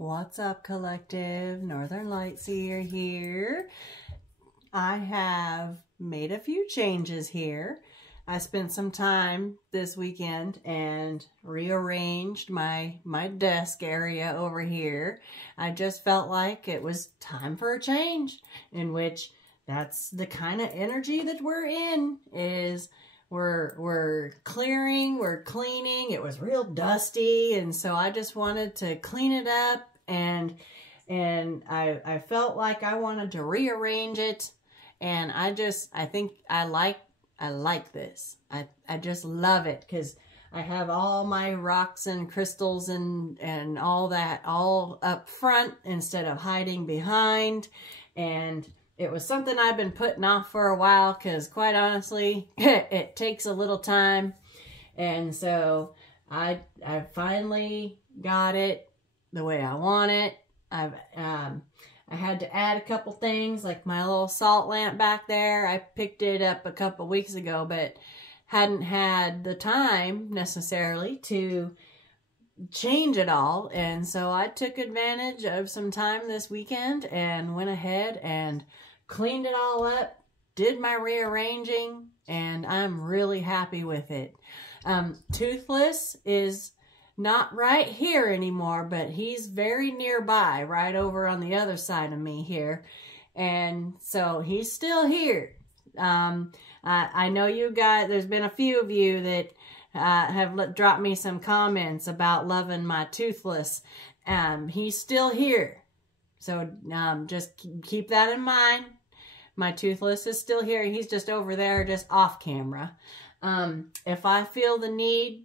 What's up, collective? Northern Lightseer here. I have made a few changes here. I spent some time this weekend and rearranged my desk area over here. I just felt like it was time for a change, in which that's the kind of energy that we're in, is we're clearing, we're cleaning. It was real dusty, and so I just wanted to clean it up, and I felt like I wanted to rearrange it, and I think I like this. I just love it because I have all my rocks and crystals and all that all up front instead of hiding behind. And it was something I've been putting off for a while because, quite honestly, it takes a little time. And so I finally got it the way I want it. I had to add a couple things, like my little salt lamp back there. I picked it up a couple weeks ago, but hadn't had the time necessarily to change it all. And so I took advantage of some time this weekend and went ahead and cleaned it all up, did my rearranging, and I'm really happy with it. Toothless is not right here anymore, but he's very nearby, right over on the other side of me here. And so he's still here. I know you guys, there's been a few of you that have dropped me some comments about loving my Toothless. He's still here. So just keep that in mind. My Toothless is still here. He's just over there, just off camera. If I feel the need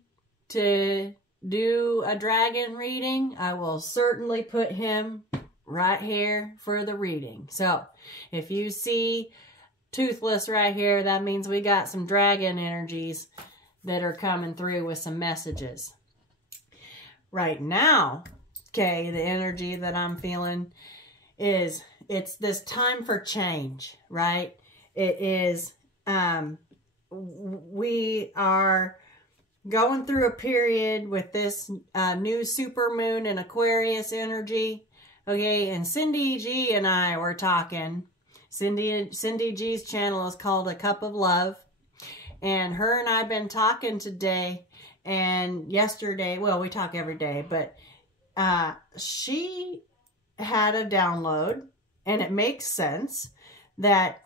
to do a dragon reading, I will certainly put him right here for the reading. So if you see Toothless right here, that means we got some dragon energies that are coming through with some messages. Right now, okay, the energy that I'm feeling is, it's this time for change, right? It is, we are going through a period with this new super moon and Aquarius energy, okay? And Cindy G and I were talking. Cindy G's channel is called A Cup of Love, and her and I have been talking today and yesterday. Well, we talk every day, but she had a download, and it makes sense that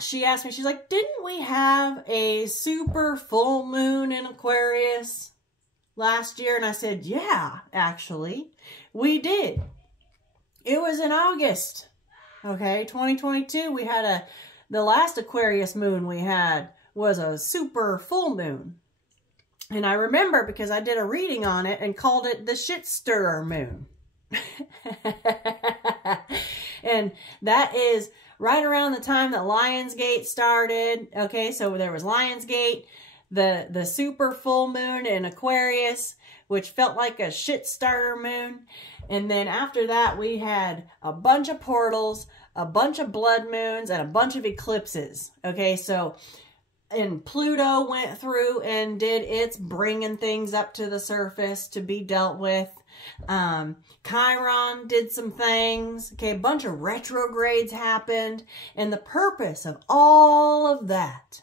she asked me, she's like, didn't we have a super full moon in Aquarius last year? And I said, yeah, actually, we did. It was in August, okay, 2022. We had the last Aquarius moon we had was a super full moon. And I remember because I did a reading on it and called it the shit stirrer moon. And that is right around the time that Lionsgate started. Okay, so there was Lionsgate, the super full moon in Aquarius, which felt like a shit starter moon. And then after that, we had a bunch of portals, a bunch of blood moons, and a bunch of eclipses. Okay, so, and Pluto went through and did its bringing things up to the surface to be dealt with. Chiron did some things. Okay, a bunch of retrogrades happened. And the purpose of all of that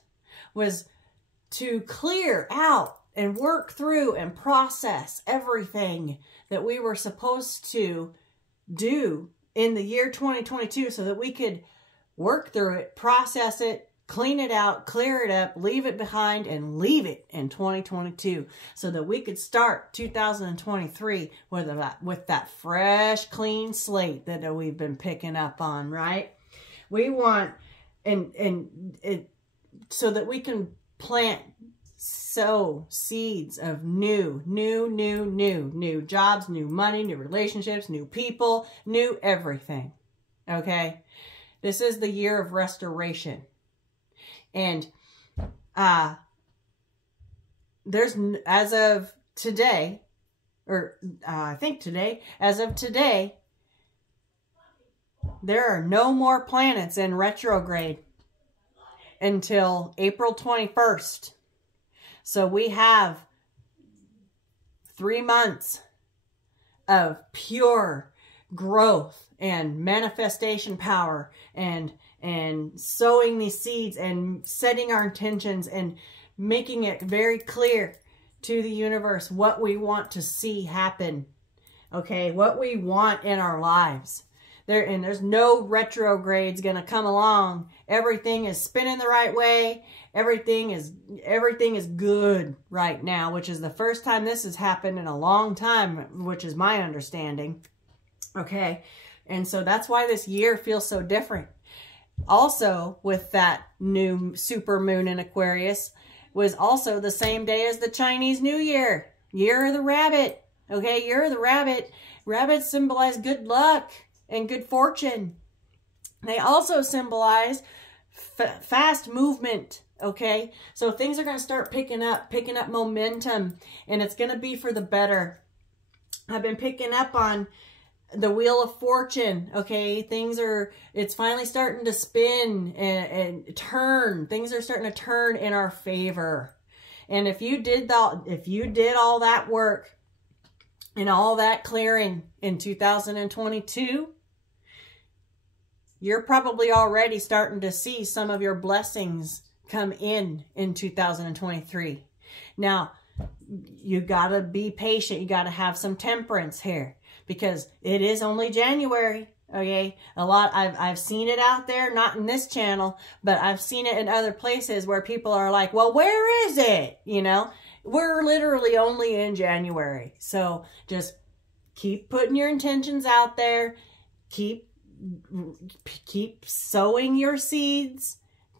was to clear out and work through and process everything that we were supposed to do in the year 2022 so that we could work through it, process it, clean it out, clear it up, leave it behind, and leave it in 2022 so that we could start 2023 with that fresh, clean slate that we've been picking up on, right? We want, so that we can sow seeds of new jobs, new money, new relationships, new people, new everything, okay? This is the year of restoration. And there's, as of today, or I think today, as of today, there are no more planets in retrograde until April 21st. So we have 3 months of pure growth and manifestation power and sowing these seeds and setting our intentions and making it very clear to the universe what we want to see happen. Okay, what we want in our lives. There's no retrogrades gonna come along. Everything is spinning the right way. Everything is good right now, which is the first time this has happened in a long time, which is my understanding. Okay, and so that's why this year feels so different. Also, with that new super moon in Aquarius, was also the same day as the Chinese New Year. Year of the Rabbit. Okay, Year of the Rabbit. Rabbits symbolize good luck and good fortune. They also symbolize fast movement. Okay, so things are going to start picking up momentum, and it's going to be for the better. I've been picking up on the Wheel of Fortune. Okay, it's finally starting to spin and turn. Things are starting to turn in our favor. And if you did all that work and all that clearing in 2022, you're probably already starting to see some of your blessings come in 2023. Now, you got to be patient. You got to have some temperance here, because it is only January. Okay, I've seen it out there, not in this channel, but I've seen it in other places where people are like, well, where is it? You know, we're literally only in January. So just keep putting your intentions out there. Keep sowing your seeds.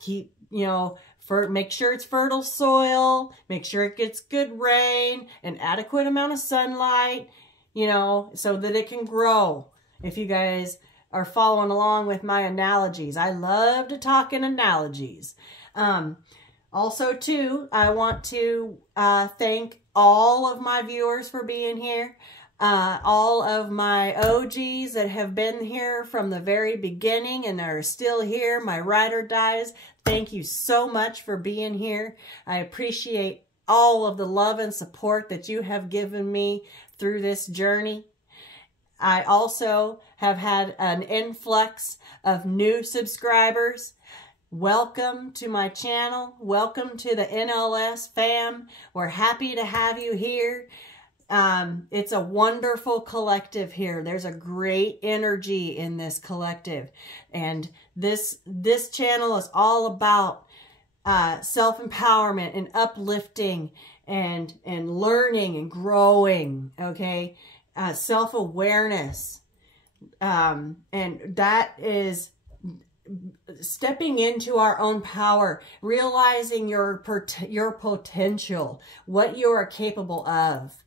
Make sure it's fertile soil. Make sure it gets good rain, an adequate amount of sunlight, so that it can grow. If you guys are following along with my analogies, I love to talk in analogies. Also, too, I want to thank all of my viewers for being here. All of my OGs that have been here from the very beginning and are still here, my ride or dies, thank you so much for being here. I appreciate all of the love and support that you have given me through this journey. I also have had an influx of new subscribers. Welcome to my channel. Welcome to the NLS fam. We're happy to have you here. It's a wonderful collective here. There's a great energy in this collective. And this channel is all about self-empowerment and uplifting and learning and growing, okay? Self-awareness. And that is stepping into our own power, realizing your potential, what you are capable of,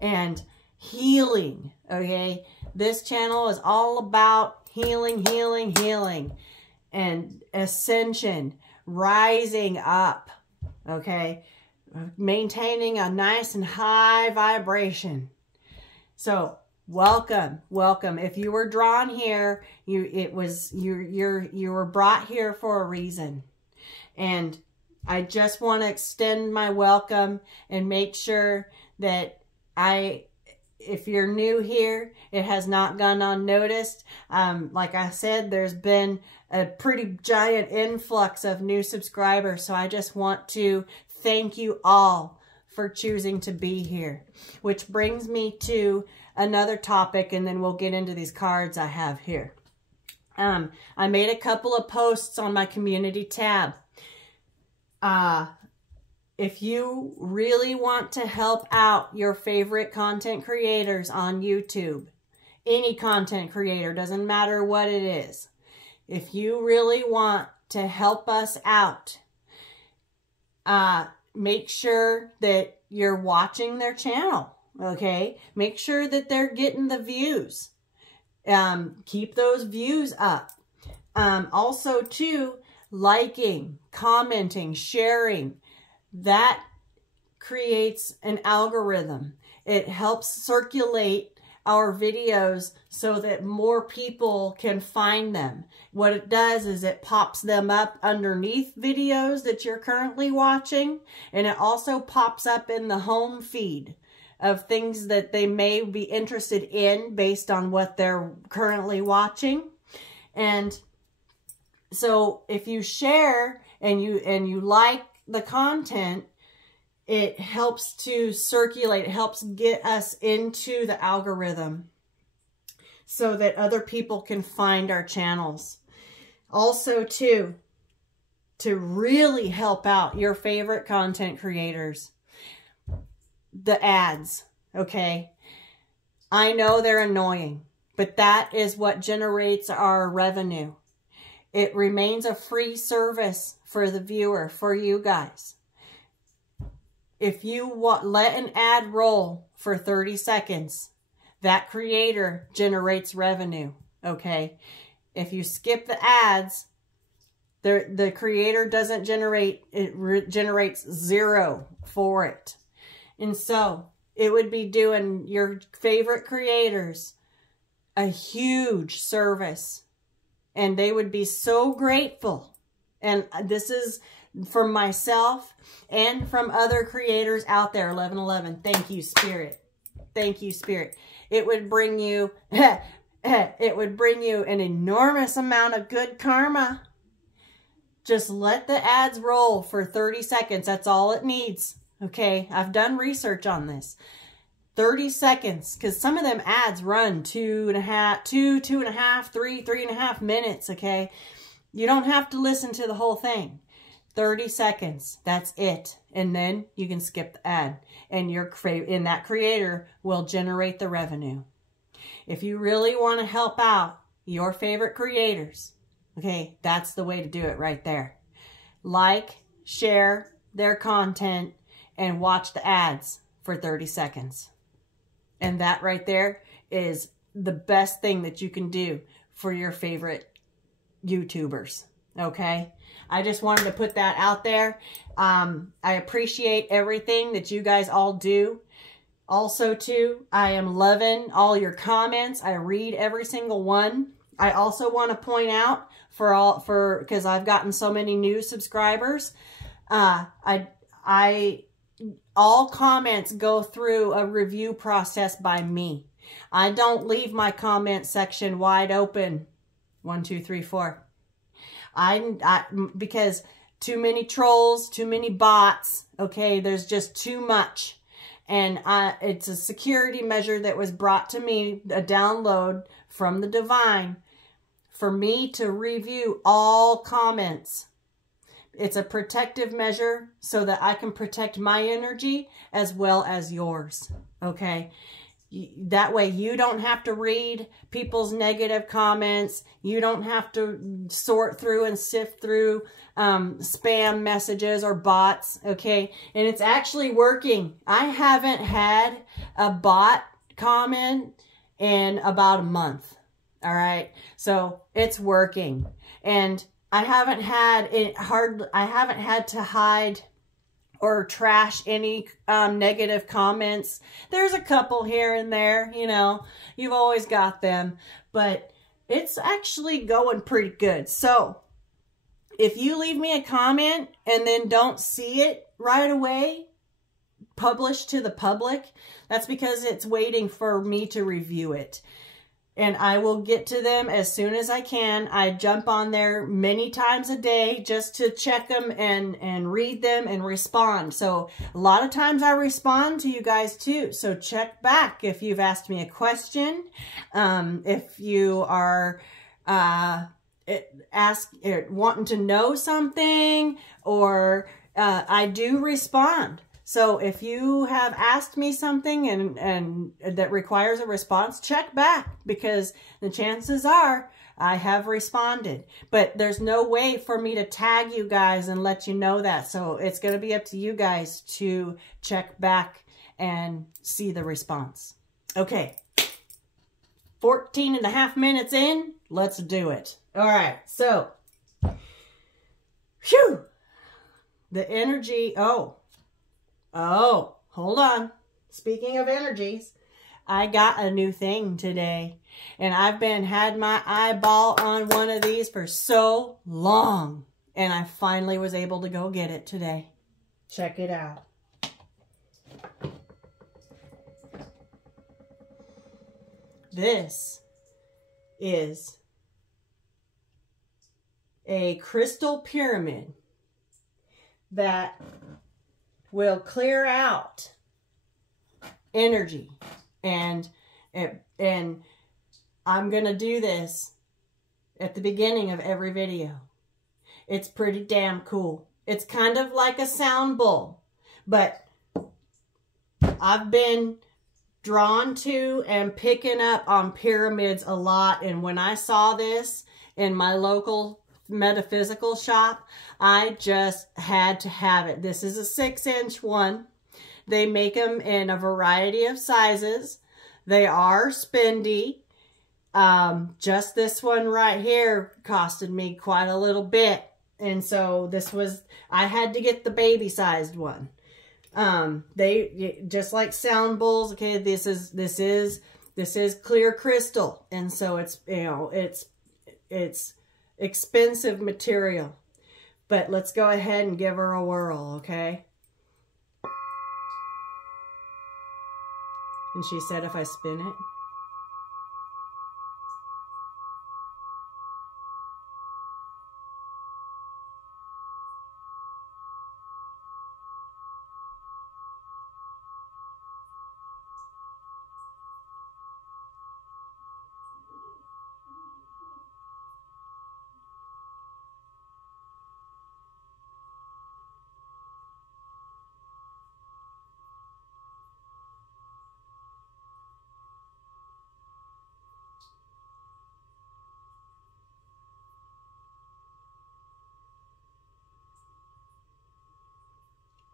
and healing, okay? This channel is all about healing, healing, healing, and ascension, rising up, okay? Maintaining a nice and high vibration. So welcome, welcome. If you were drawn here, you were brought here for a reason. And I just want to extend my welcome and make sure that if you're new here, it has not gone unnoticed. Like I said, there's been a pretty giant influx of new subscribers. So I just want to thank you all for choosing to be here, which brings me to another topic, and then we'll get into these cards I have here. I made a couple of posts on my community tab. If you really want to help out your favorite content creators on YouTube, any content creator, doesn't matter what it is. If you really want to help us out, make sure that you're watching their channel, okay? Make sure that they're getting the views. Keep those views up. Also, too, liking, commenting, sharing. That creates an algorithm. It helps circulate our videos so that more people can find them. What it does is it pops them up underneath videos that you're currently watching, and it also pops up in the home feed. of things that they may be interested in based on what they're currently watching. And so if you share and you like the content, it helps to circulate. It helps get us into the algorithm so that other people can find our channels. Also, too, to really help out your favorite content creators, the ads, okay? I know they're annoying, but that is what generates our revenue. It remains a free service for the viewer, for you guys. If you let an ad roll for 30 seconds, that creator generates revenue, okay? If you skip the ads, the creator doesn't generate, it generates zero for it. And so it would be doing your favorite creators a huge service. And they would be so grateful. And this is from myself and from other creators out there. 1111. Thank you, Spirit. Thank you, Spirit. It would bring you, it would bring you an enormous amount of good karma. Just let the ads roll for 30 seconds. That's all it needs. Okay. I've done research on this. 30 seconds, because some of them ads run 2.5, 3.5 minutes, okay? You don't have to listen to the whole thing. 30 seconds, that's it. And then you can skip the ad, and that creator will generate the revenue. If you really want to help out your favorite creators, okay, that's the way to do it right there. Like, share their content, and watch the ads for 30 seconds. And that right there is the best thing that you can do for your favorite YouTubers. Okay? I just wanted to put that out there. I appreciate everything that you guys all do. Also, too, I am loving all your comments. I read every single one. I also want to point out because I've gotten so many new subscribers, all comments go through a review process by me. I don't leave my comment section wide open. 1, 2, 3, 4. Because too many trolls, too many bots. Okay, there's just too much. And it's a security measure that was brought to me, a download from the divine, for me to review all comments. It's a protective measure so that I can protect my energy as well as yours, okay? That way you don't have to read people's negative comments. You don't have to sort through and sift through spam messages or bots, okay? And it's actually working. I haven't had a bot comment in about a month, all right? So it's working. And I haven't had to hide or trash any negative comments. There's a couple here and there, you know, you've always got them, but it's actually going pretty good. So if you leave me a comment and then don't see it right away published to the public, that's because it's waiting for me to review it. And I will get to them as soon as I can. I jump on there many times a day just to check them and read them and respond. So a lot of times I respond to you guys too. So check back if you've asked me a question. If you are wanting to know something, or I do respond. So if you have asked me something and that requires a response, check back, because the chances are I have responded. But there's no way for me to tag you guys and let you know that. So it's going to be up to you guys to check back and see the response. Okay. 14.5 minutes in. Let's do it. All right. So, whew. The energy. Oh, hold on. Speaking of energies, I got a new thing today. And I've had my eyeball on one of these for so long. And I finally was able to go get it today. Check it out. This is a crystal pyramid that will clear out energy. And I'm going to do this at the beginning of every video. It's pretty damn cool. It's kind of like a sound bowl, but I've been drawn to and picking up on pyramids a lot. And when I saw this in my local metaphysical shop, I just had to have it. This is a 6-inch one. They make them in a variety of sizes. They are spendy. Just this one right here costed me quite a little bit. And so this was, I had to get the baby sized one. They just like sound bowls. Okay. This is clear crystal. And so it's, you know, it's expensive material, but let's go ahead and give her a whirl. Okay. And she said, if I spin it,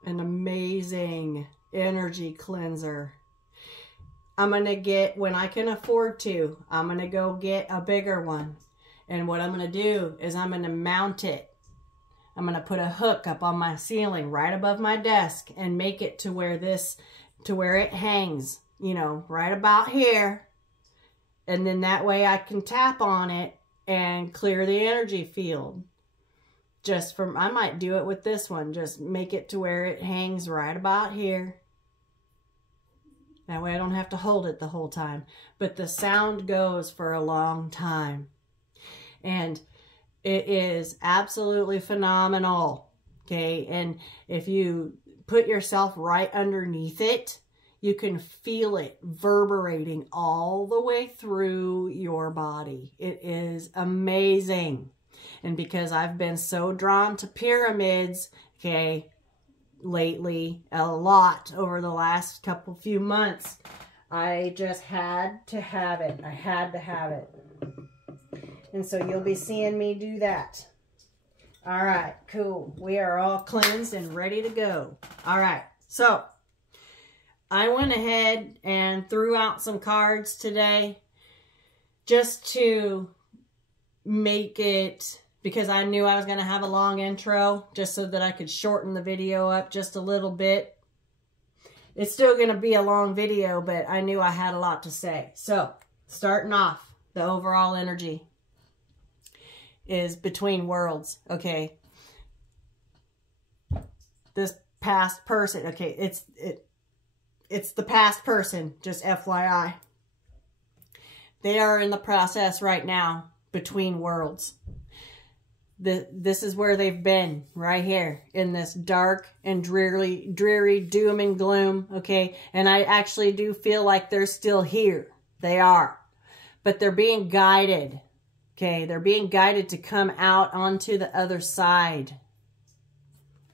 an amazing energy cleanser. I'm going to get, when I can afford to, I'm going to go get a bigger one. And what I'm going to do is I'm going to mount it. I'm going to put a hook up on my ceiling right above my desk and make it to where it hangs, you know, right about here. And then that way I can tap on it and clear the energy field. Just from, I might do it with this one. Just make it to where it hangs right about here. That way I don't have to hold it the whole time. But the sound goes for a long time. And it is absolutely phenomenal. Okay. And if you put yourself right underneath it, you can feel it reverberating all the way through your body. It is amazing. And because I've been so drawn to pyramids, okay, lately, a lot over the last few months, I just had to have it. I had to have it. And so you'll be seeing me do that. All right, cool. We are all cleansed and ready to go. All right, so I went ahead and threw out some cards today just to make it, because I knew I was going to have a long intro, just so that I could shorten the video up just a little bit. It's still going to be a long video, but I knew I had a lot to say. So, starting off, the overall energy is between worlds, okay? This past person, okay, it's the past person, just FYI. They are in the process right now between worlds. This is where they've been, right here, in this dark and dreary doom and gloom, okay? And I actually do feel like they're still here. They are. But they're being guided, okay? They're being guided to come out onto the other side,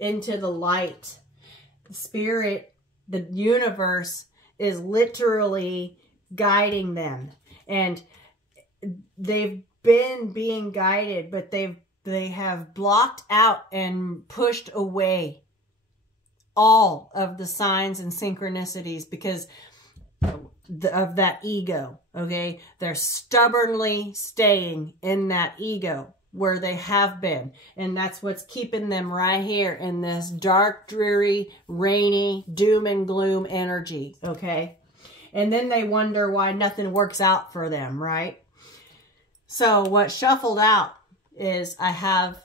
into the light. The spirit, the universe is literally guiding them. And they've been being guided, but they have blocked out and pushed away all of the signs and synchronicities because of that ego, okay? They're stubbornly staying in that ego where they have been. And that's what's keeping them right here in this dark, dreary, rainy, doom and gloom energy, okay? And then they wonder why nothing works out for them, right? So what shuffled out is I have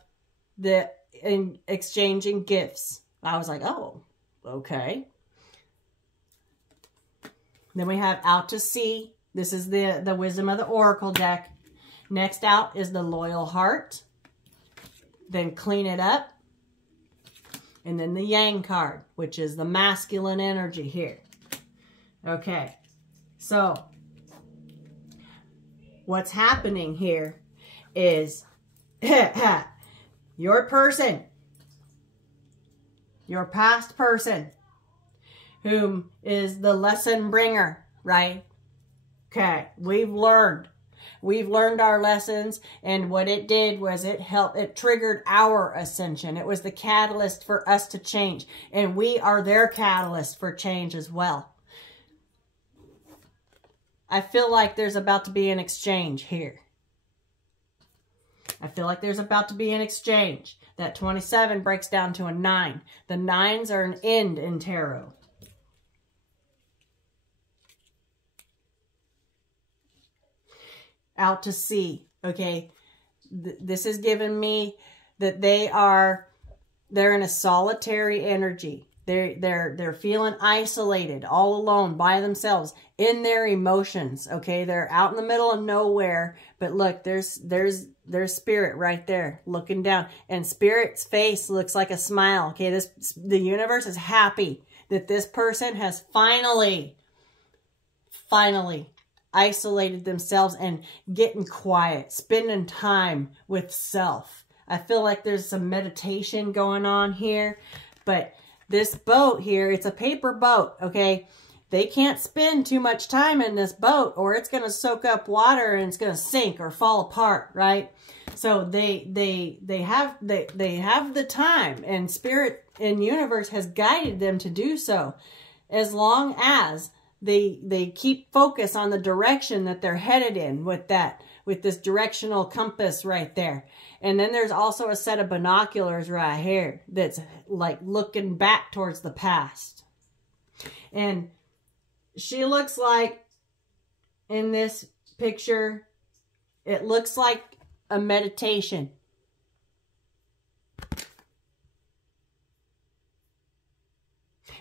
the exchanging gifts. I was like, oh, okay. Then we have out to sea. This is the Wisdom of the Oracle deck. Next out is the Loyal Heart. Then Clean It Up. And then the Yang card, which is the masculine energy here. Okay, so what's happening here is your person, your past person, whom is the lesson bringer, right? Okay, we've learned our lessons, and what it did was it triggered our ascension. It was the catalyst for us to change, and we are their catalyst for change as well. I feel like there's about to be an exchange here. I feel like there's about to be an exchange. That 27 breaks down to a 9. The 9s are an end in tarot. Out to sea, okay? This is giving me that they're in a solitary energy. They're feeling isolated, all alone, by themselves, in their emotions, okay? They're out in the middle of nowhere, but look, there's Spirit right there looking down, and Spirit's face looks like a smile, okay? The universe is happy that this person has finally isolated themselves and getting quiet, spending time with self. I feel like there's some meditation going on here, but this boat here, it's a paper boat, okay? They can't spend too much time in this boat or it's going to soak up water and it's going to sink or fall apart, right? So they have the time, and Spirit and universe has guided them to do so, as long as they keep focus on the direction that they're headed in with this directional compass right there. And then there's also a set of binoculars right here that's like looking back towards the past. And she looks like, in this picture, it looks like a meditation.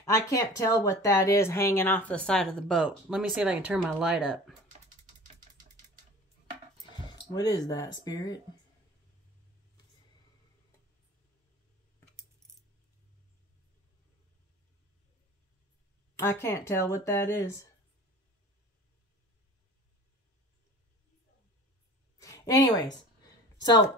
I can't tell what that is hanging off the side of the boat. Let me see if I can turn my light up. What is that, Spirit? I can't tell what that is. Anyways, so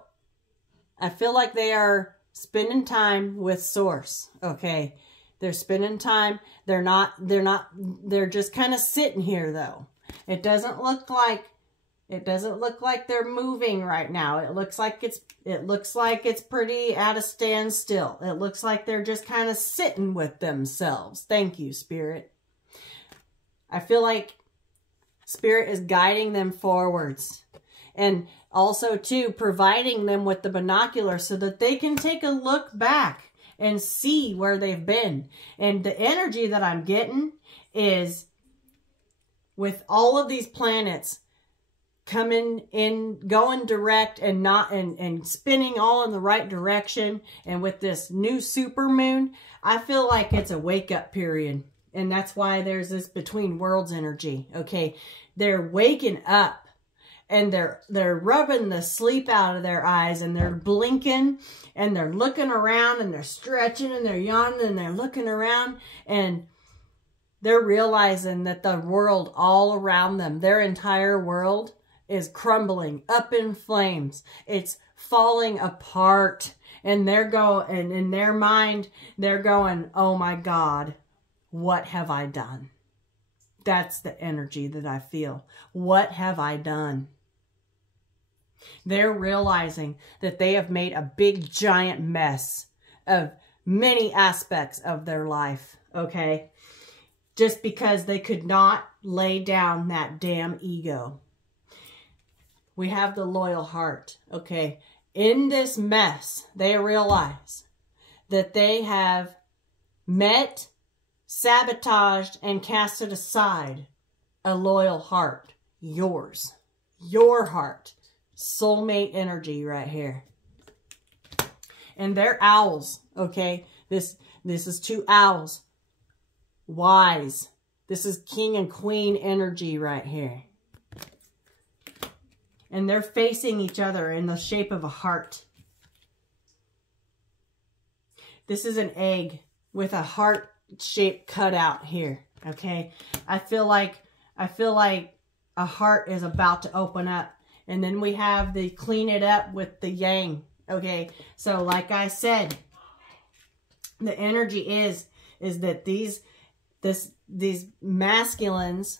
I feel like they are spending time with Source, okay? They're spending time. They're just kind of sitting here though. It doesn't look like they're moving right now. It looks like it's pretty at a standstill. It looks like they're just kind of sitting with themselves. Thank you, Spirit. I feel like Spirit is guiding them forwards, and also too providing them with the binoculars so that they can take a look back and see where they've been. And the energy that I'm getting is, with all of these planets coming in, going direct and not, and spinning all in the right direction, and with this new super moon, I feel like it's a wake up period. And that's why there's this between worlds energy. Okay. They're waking up. And they're rubbing the sleep out of their eyes, and they're blinking, and they're looking around, and they're stretching, and they're yawning, and they're looking around, and they're realizing that the world all around them, their entire world, is crumbling up in flames. It's falling apart, and they're going, and in their mind, they're going, oh my God, what have I done? That's the energy that I feel. What have I done? They're realizing that they have made a big giant mess of many aspects of their life, okay? Just because they could not lay down that damn ego. We have the Loyal Heart, okay? In this mess, they realize that they have met, sabotaged, and casted aside a loyal heart. Yours. Your heart. Soulmate energy right here. And they're owls, okay? This is two owls. Wise. This is king and queen energy right here. And they're facing each other in the shape of a heart. This is an egg with a heart shape cut out here. Okay. I feel like a heart is about to open up. And then we have the clean it up with the yang. Okay. So like I said, the energy is that these masculines,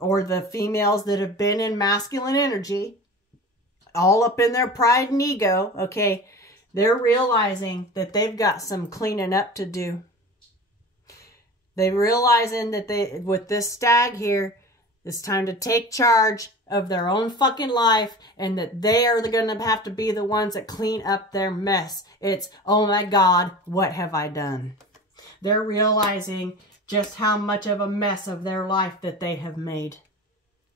or the females that have been in masculine energy, all up in their pride and ego, okay, they're realizing that they've got some cleaning up to do. They're realizing that with this stag here, it's time to take charge of their own fucking life, and that they are going to have to be the ones that clean up their mess. It's, oh my God, what have I done? They're realizing just how much of a mess of their life that they have made.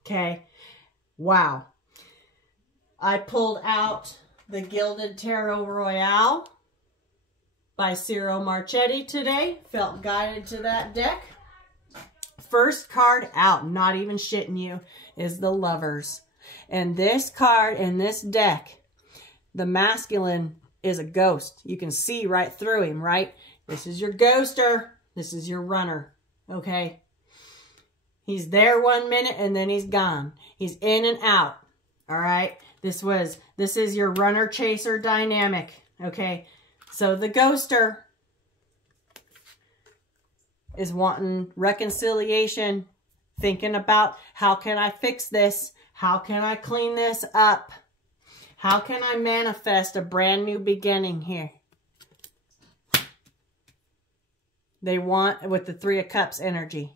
Okay. Wow. I pulled out the Gilded Tarot Royale by Ciro Marchetti today. Felt guided to that deck. First card out, not even shitting you, is the Lovers. And this card in this deck, the masculine is a ghost. You can see right through him, right? This is your ghoster. This is your runner, okay? He's there 1 minute and then he's gone. He's in and out, all right? This is your runner-chaser dynamic, okay? So the ghoster is wanting reconciliation, thinking about, how can I fix this? How can I clean this up? How can I manifest a brand new beginning here? They want, with the Three of Cups energy,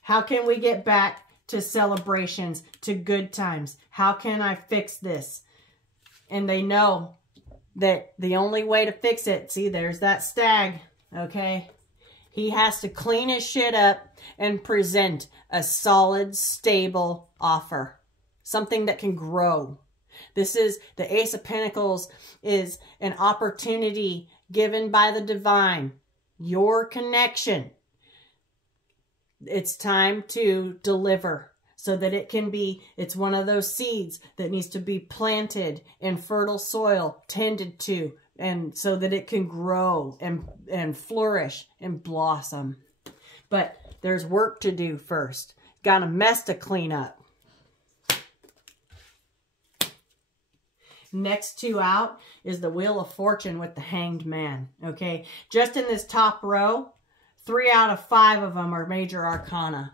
how can we get back to celebrations, to good times? How can I fix this? And they know that the only way to fix it, see, there's that stag, okay? He has to clean his shit up and present a solid, stable offer. Something that can grow. This is, the Ace of Pentacles is an opportunity given by the divine. Your connection. It's time to deliver so that it can be, it's one of those seeds that needs to be planted in fertile soil, tended to, and so that it can grow and flourish and blossom. But there's work to do first. Got a mess to clean up. Next two out is the Wheel of Fortune with the Hanged Man. Okay, just in this top row, 3 out of 5 of them are major arcana.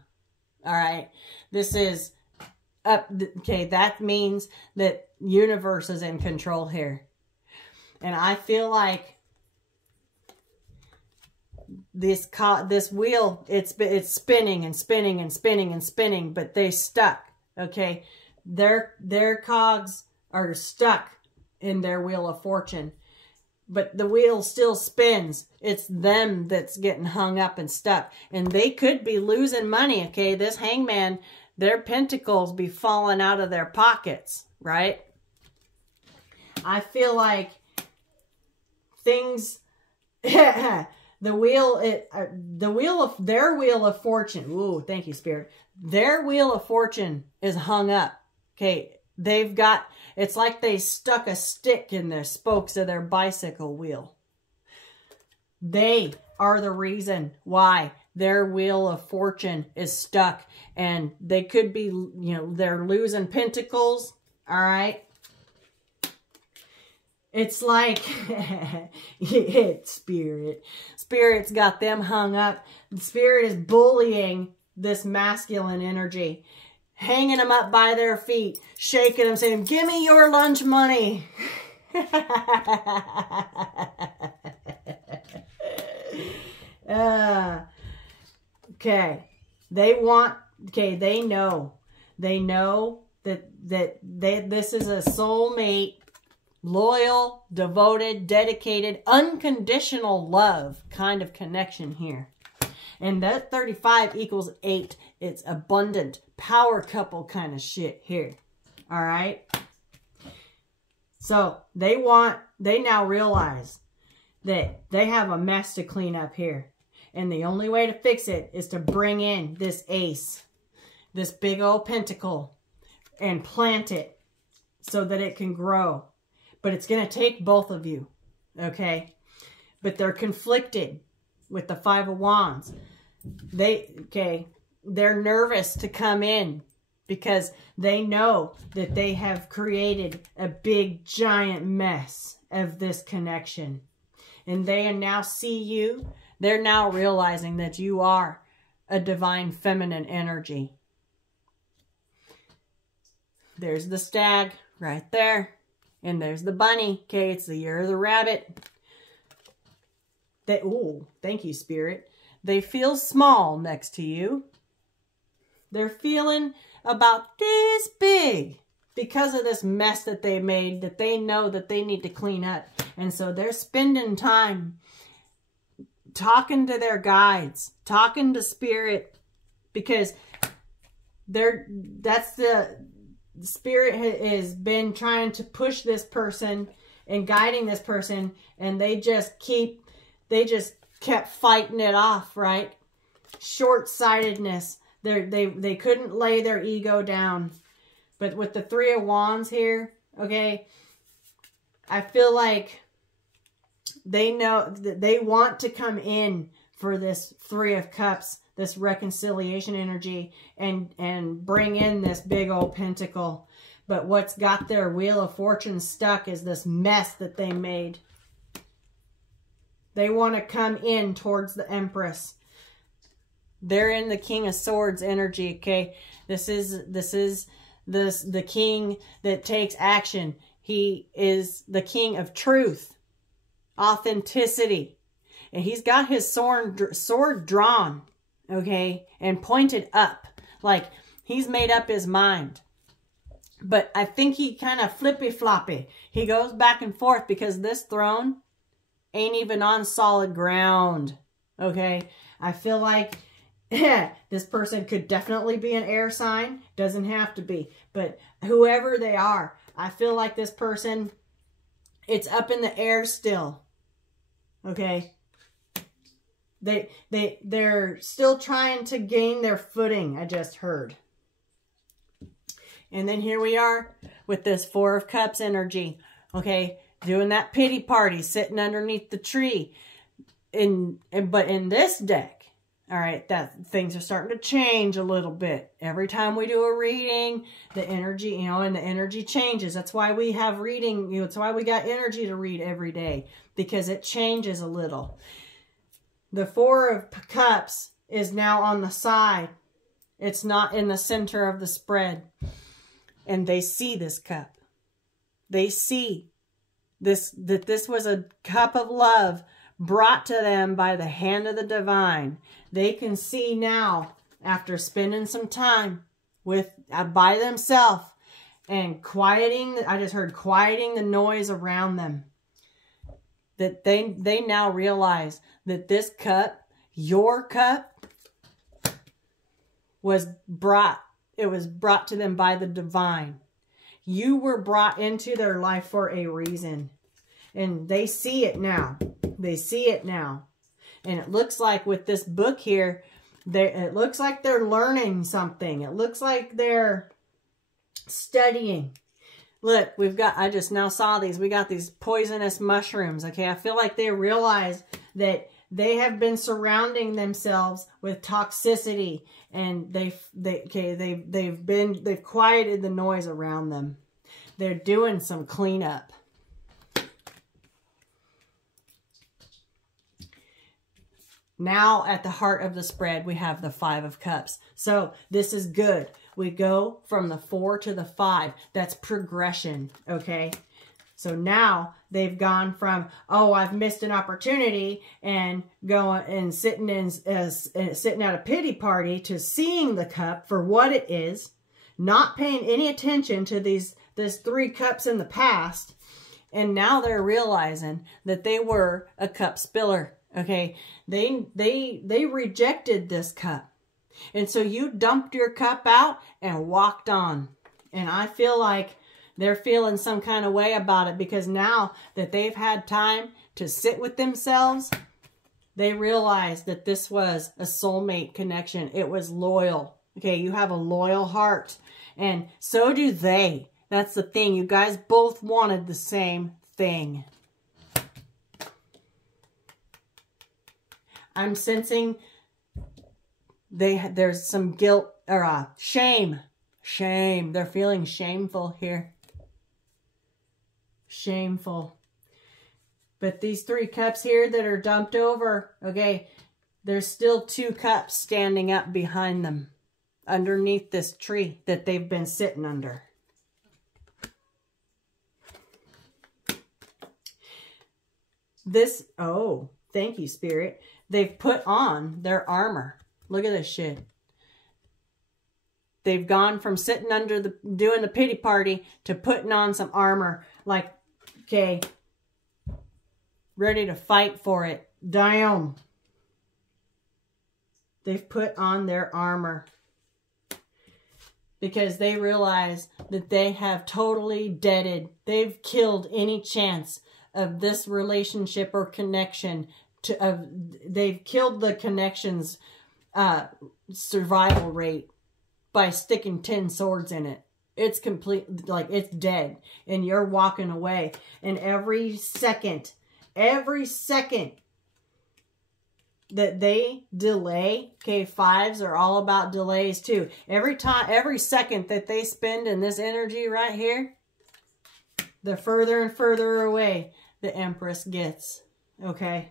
All right, this is up. Okay, that means that universe is in control here. And I feel like this wheel, it's spinning and spinning and spinning and spinning, but they stuck. Okay, their cogs are stuck in their Wheel of Fortune, but the wheel still spins. It's them that's getting hung up and stuck, and they could be losing money. Okay, this hangman, their pentacles be falling out of their pockets, right? I feel like things, their Wheel of Fortune. Ooh, thank you, Spirit. Their Wheel of Fortune is hung up. Okay, they've got, it's like they stuck a stick in the spokes of their bicycle wheel. They are the reason why their Wheel of Fortune is stuck. And they could be, you know, they're losing pentacles. All right. It's like, it's Spirit. Spirit's got them hung up. The Spirit is bullying this masculine energy. Hanging them up by their feet, shaking them, saying, give me your lunch money. Okay. They know that this is a soulmate, loyal, devoted, dedicated, unconditional love kind of connection here. And that 35 equals 8. It's abundant, power couple kind of shit here. All right. So they now realize that they have a mess to clean up here. And the only way to fix it is to bring in this ace, this big old pentacle, and plant it so that it can grow. But it's going to take both of you, okay? But they're conflicted with the Five of Wands. They're nervous to come in because they know that they have created a big, giant mess of this connection. And they now see you. They're now realizing that you are a divine feminine energy. There's the stag right there. And there's the bunny. Okay, it's the year of the rabbit. Ooh, thank you, Spirit. They feel small next to you. They're feeling about this big because of this mess that they made, that they know that they need to clean up. And so they're spending time talking to their guides, talking to Spirit, because that's the Spirit has been trying to push this person and guiding this person, and they just kept fighting it off, right? Short-sightedness. They couldn't lay their ego down. But with the Three of Wands here, okay, I feel like they know that they want to come in for this Three of Cups, this reconciliation energy, and bring in this big old pentacle. But what's got their Wheel of Fortune stuck is this mess that they made. They want to come in towards the Empress. They're in the King of Swords energy, okay? This is the king that takes action. He is the king of truth, authenticity. And he's got his sword drawn, okay, and pointed up. Like he's made up his mind. But I think he kind of flippy-floppy. He goes back and forth because this throne ain't even on solid ground, okay? I feel like this person could definitely be an air sign. Doesn't have to be. But whoever they are, I feel like this person, it's up in the air still, okay? They're still trying to gain their footing, I just heard. And then here we are with this Four of Cups energy, okay? Doing that pity party, sitting underneath the tree. But in this deck, all right, that things are starting to change a little bit. Every time we do a reading, the energy, and the energy changes. That's why we have reading, it's why we got energy to read every day, because it changes a little. The Four of Cups is now on the side. It's not in the center of the spread. And they see this cup. They see that this was a cup of love brought to them by the hand of the divine. They can see now, after spending some time by themselves and quieting, I just heard quieting the noise around them, that they now realize that this cup, your cup, was brought to them by the divine. You were brought into their life for a reason. And they see it now. They see it now. And it looks like with this book here, it looks like they're learning something. It looks like they're studying. Look, I just now saw these. We got these poisonous mushrooms, okay? I feel like they realize that they have been surrounding themselves with toxicity, and they've quieted the noise around them. They're doing some cleanup. Now at the heart of the spread, we have the Five of Cups. So this is good. We go from the 4 to the 5. That's progression, okay? So now they've gone from, oh, I've missed an opportunity, and going and sitting at a pity party, to seeing the cup for what it is, not paying any attention to these 3 cups in the past, and now they're realizing that they were a cup spiller. Okay, they rejected this cup. And so you dumped your cup out and walked on. And I feel like they're feeling some kind of way about it, because now that they've had time to sit with themselves, they realize that this was a soulmate connection. It was loyal. Okay, you have a loyal heart. And so do they. That's the thing. You guys both wanted the same thing. I'm sensing there's some guilt or shame. Shame. They're feeling shameful here. Shameful. But these 3 cups here that are dumped over, okay, there's still 2 cups standing up behind them underneath this tree that they've been sitting under. This, oh, thank you, Spirit. They've put on their armor. Look at this shit. They've gone from sitting under doing the pity party to putting on some armor. Like, okay, ready to fight for it. Damn. They've put on their armor. Because they realize that they have totally deaded. They've killed any chance of this relationship or connection. They've killed the connection's survival rate by sticking 10 swords in it. It's complete, like it's dead. And you're walking away. And every second that they delay, okay, 5s are all about delays too. Every second that they spend in this energy right here, the further and further away the Empress gets, okay?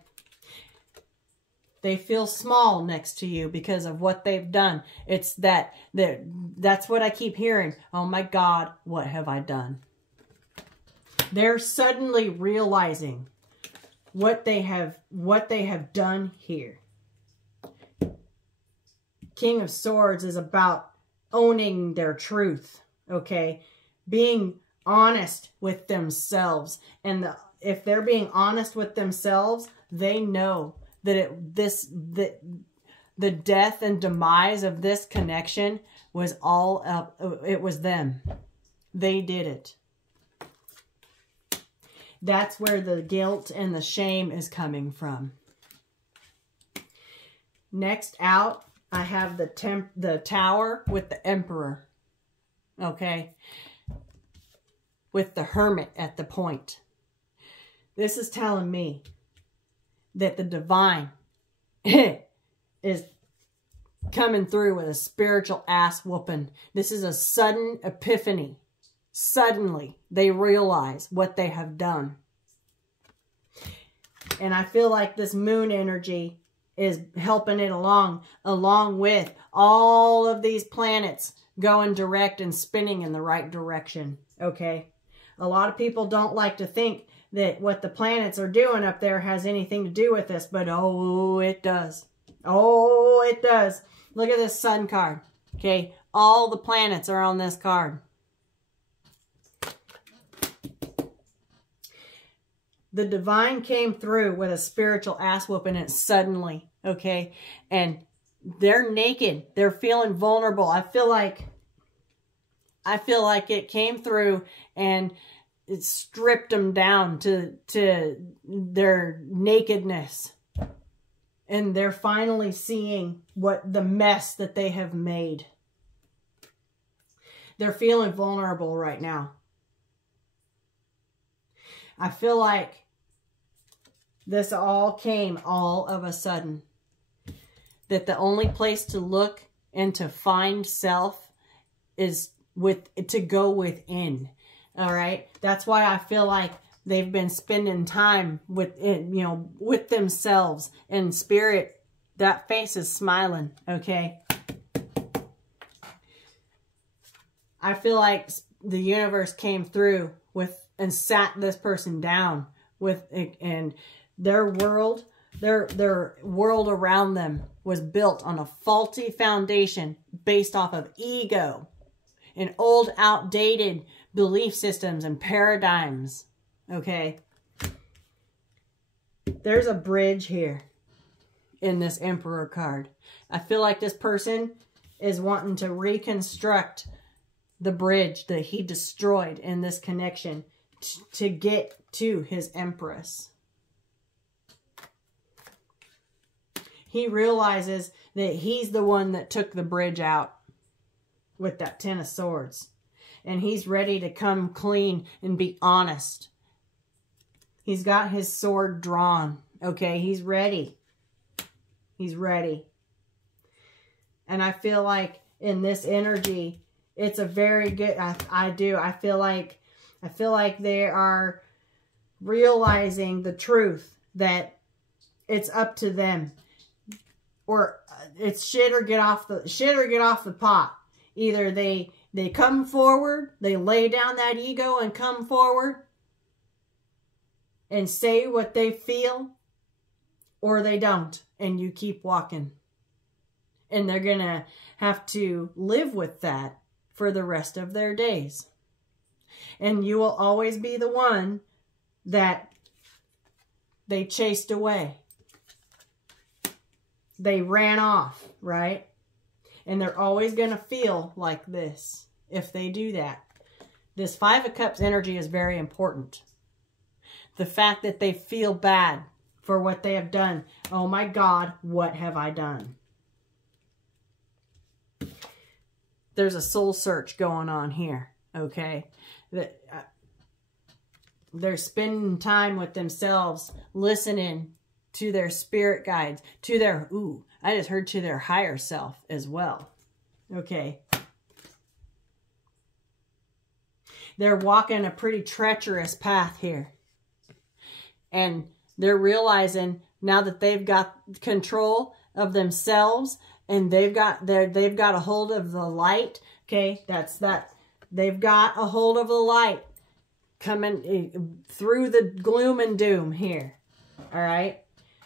They feel small next to you because of what they've done. It's that's what I keep hearing. Oh my God, what have I done? They're suddenly realizing what they have done here. King of Swords is about owning their truth, okay? Being honest with themselves. And if they're being honest with themselves, they know that the death and demise of this connection was all up. It was them. They did it. That's where the guilt and the shame is coming from. Next out, I have the Tower with the Emperor. Okay? With the Hermit at the point. This is telling me that the divine is coming through with a spiritual ass whooping. This is a sudden epiphany. Suddenly, they realize what they have done. And I feel like this moon energy is helping it along with all of these planets going direct and spinning in the right direction. Okay? A lot of people don't like to think that what the planets are doing up there has anything to do with this, but oh, it does. Oh, it does. Look at this Sun card. Okay? All the planets are on this card. The divine came through with a spiritual ass whooping it suddenly, okay? And they're naked. They're feeling vulnerable. I feel like it came through and it stripped them down to their nakedness. And they're finally seeing what the mess that they have made. They're feeling vulnerable right now. I feel like this all came all of a sudden. That the only place to look and to find self is to go within. All right? That's why I feel like they've been spending time with themselves. And spirit, that face is smiling, okay? I feel like the universe came through and sat this person down and their world around them was built on a faulty foundation based off of ego and old outdated belief systems and paradigms. Okay. There's a bridge here in this Emperor card. I feel like this person is wanting to reconstruct the bridge that he destroyed in this connection to get to his Empress. He realizes that he's the one that took the bridge out. with that Ten of Swords. And he's ready to come clean and be honest. He's got his sword drawn. Okay, he's ready. He's ready. And I feel like in this energy, it's a very good, I feel like they are realizing the truth that it's up to them. Or it's shit or get off the pot. Either they come forward, they lay down that ego and come forward and say what they feel, or they don't, and you keep walking. And they're going to have to live with that for the rest of their days. And you will always be the one that they chased away. They ran off, right? And they're always going to feel like this if they do that. This Five of Cups energy is very important. The fact that they feel bad for what they have done. Oh my God, what have I done? There's a soul search going on here, okay? They're spending time with themselves, listening to their spirit guides, to their, I just heard to their higher self as well, okay? They're walking a pretty treacherous path here. And they're realizing now that they've got control of themselves and they've got a hold of the light. Okay, that's that. They've got a hold of the light coming through the gloom and doom here. All right,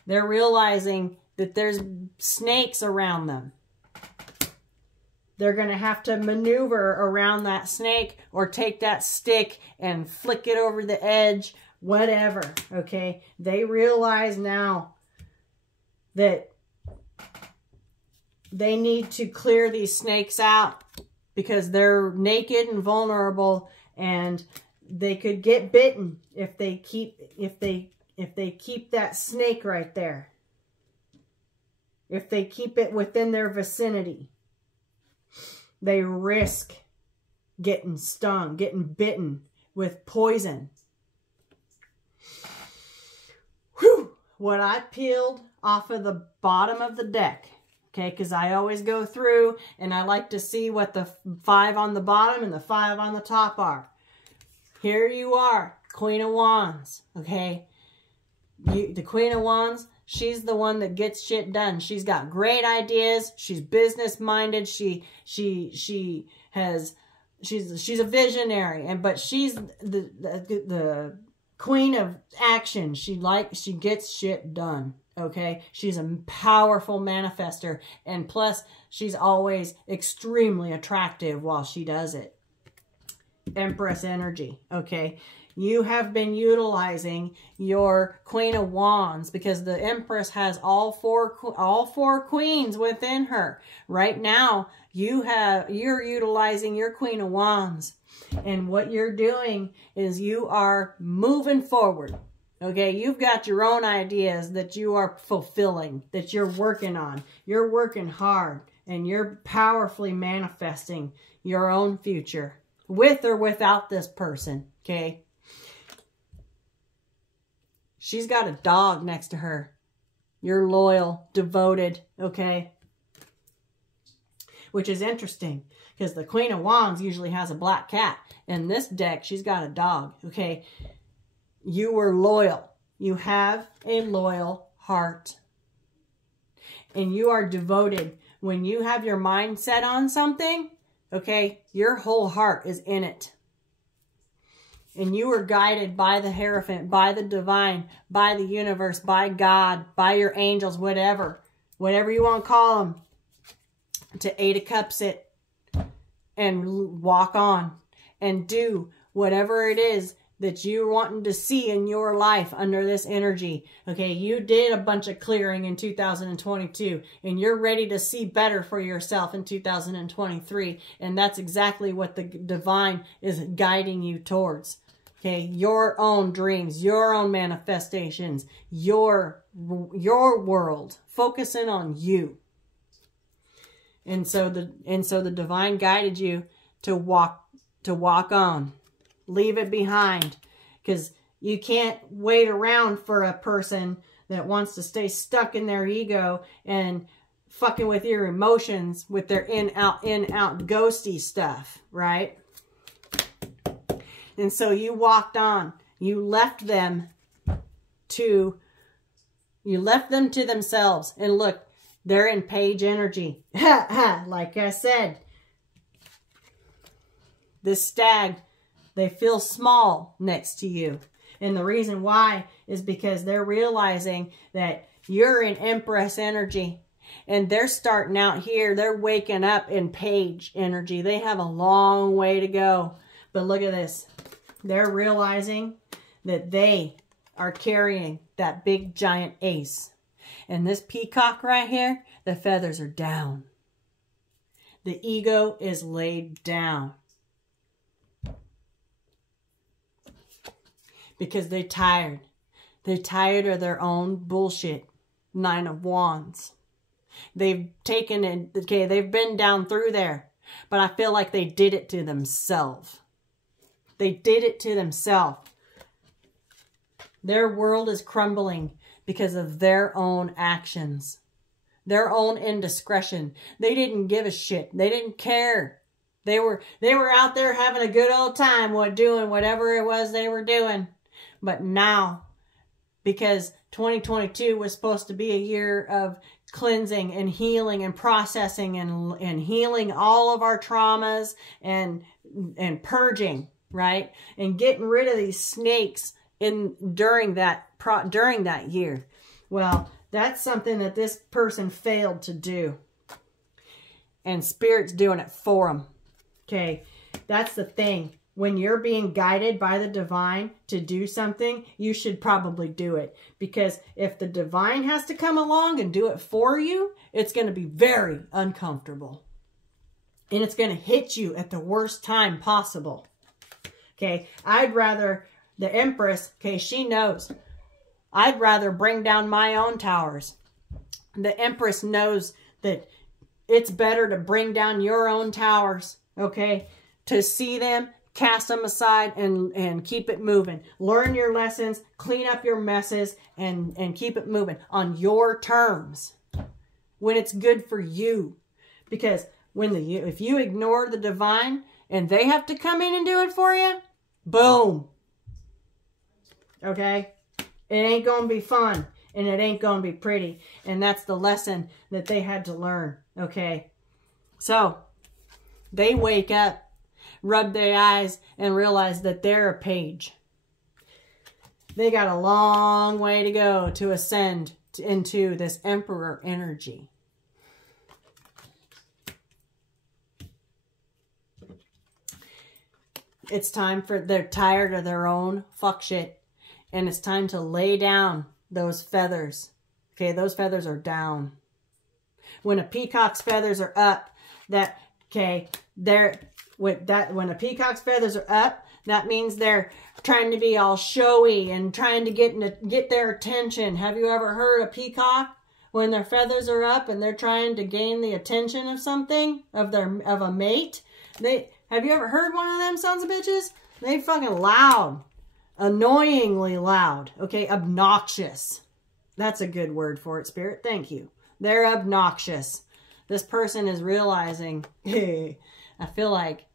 they're realizing that there's snakes around them. They're going to have to maneuver around that snake or take that stick and flick it over the edge. Whatever, okay? They realize now that they need to clear these snakes out because they're naked and vulnerable and they could get bitten if they keep that snake right there. If they keep it within their vicinity. They risk getting stung, getting bitten with poison. Whew, what I peeled off of the bottom of the deck, okay, because I always go through and I like to see what the 5 on the bottom and the 5 on the top are. Here you are, Queen of Wands, okay? The Queen of Wands, she's the one that gets shit done. She's got great ideas. She's business-minded. She's a visionary, but she's the queen of action. She gets shit done, okay? She's a powerful manifester, and plus she's always extremely attractive while she does it. Empress energy, okay? You have been utilizing your Queen of Wands because the Empress has all four queens within her. Right now, you're utilizing your Queen of Wands. And what you're doing is you are moving forward. Okay, you've got your own ideas that you are fulfilling, that you're working on. You're working hard and you're powerfully manifesting your own future with or without this person, okay? She's got a dog next to her. You're loyal, devoted, okay? Which is interesting because the Queen of Wands usually has a black cat. In this deck, she's got a dog, okay? You were loyal. You have a loyal heart. And you are devoted. When you have your mind set on something, okay, your whole heart is in it. And you are guided by the Hierophant, by the divine, by the universe, by God, by your angels, whatever you want to call them, to 8 of Cups it and walk on and do whatever it is that you're wanting to see in your life under this energy. Okay, you did a bunch of clearing in 2022 and you're ready to see better for yourself in 2023. And that's exactly what the divine is guiding you towards. Okay, your own dreams, your own manifestations, your world, focusing on you. And so the divine guided you to walk on. Leave it behind. Because you can't wait around for a person that wants to stay stuck in their ego and fucking with your emotions with their in-out ghosty stuff, right? And so you walked on. You left them to themselves. And look, they're in page energy. Like I said, this stag, they feel small next to you. And the reason why is because they're realizing that you're in Empress energy. And they're starting out here. They're waking up in page energy. They have a long way to go. But look at this. They're realizing that they are carrying that big giant ace. And this peacock right here, the feathers are down. The ego is laid down. Because they're tired. They're tired of their own bullshit. 9 of Wands. They've taken it, okay, they've been down through there. But I feel like they did it to themselves. They did it to themselves. Their world is crumbling because of their own actions. Their own indiscretion. They didn't give a shit. They didn't care. They were out there having a good old time doing whatever it was they were doing. But now, because 2022 was supposed to be a year of cleansing and healing and processing and healing all of our traumas and purging, right? And getting rid of these snakes during that year. Well, that's something that this person failed to do. And Spirit's doing it for them. Okay, that's the thing. When you're being guided by the divine to do something, you should probably do it. Because if the divine has to come along and do it for you, it's going to be very uncomfortable. And it's going to hit you at the worst time possible. Okay, I'd rather, the Empress, okay, she knows. I'd rather bring down my own towers. The Empress knows that it's better to bring down your own towers, okay? To see them, cast them aside, and keep it moving. Learn your lessons, clean up your messes, and keep it moving on your terms. When it's good for you. Because if you ignore the divine and they have to come in and do it for you, boom. Okay? It ain't going to be fun. And it ain't going to be pretty. And that's the lesson that they had to learn. Okay? So, they wake up, rub their eyes, and realize that they're a page. They got a long way to go to ascend into this Emperor energy. It's time for, they're tired of their own fuck shit. And it's time to lay down those feathers. Okay, those feathers are down. When a peacock's feathers are up, when a peacock's feathers are up, that means they're trying to be all showy and trying to get their attention. Have you ever heard a peacock when their feathers are up and they're trying to gain the attention of something, of a mate? Have you ever heard one of them sons of bitches? They fucking loud. Annoyingly loud. Okay, obnoxious. That's a good word for it, Spirit. Thank you. They're obnoxious. This person is realizing, I feel like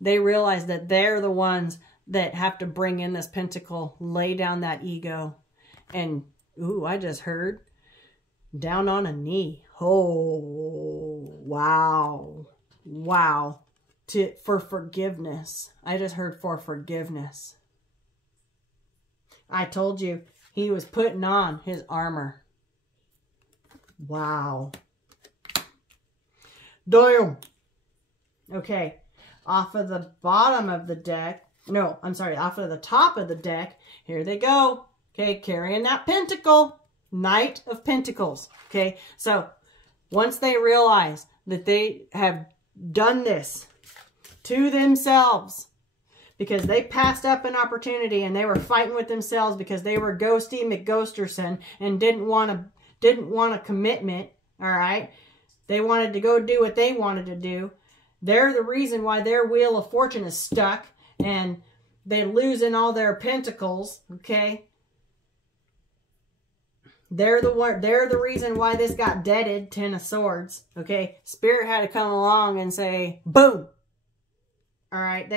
they realize that they're the ones that have to bring in this pentacle, lay down that ego. And, ooh, I just heard down on a knee. Oh, wow. Wow. For forgiveness. I just heard for forgiveness. I told you he was putting on his armor. Wow. Damn. Okay. Off of the bottom of the deck. No, I'm sorry. Off of the top of the deck. Here they go. Okay. Carrying that pentacle. Knight of Pentacles. Okay. So once they realize that they have done this to themselves, because they passed up an opportunity and they were fighting with themselves because they were ghosty McGhosterson and didn't want a commitment, all right? They wanted to go do what they wanted to do. They're the reason why their wheel of fortune is stuck and they're losing all their pentacles, okay? They're the reason why this got deaded, 10 of Swords, okay? Spirit had to come along and say, boom. All right,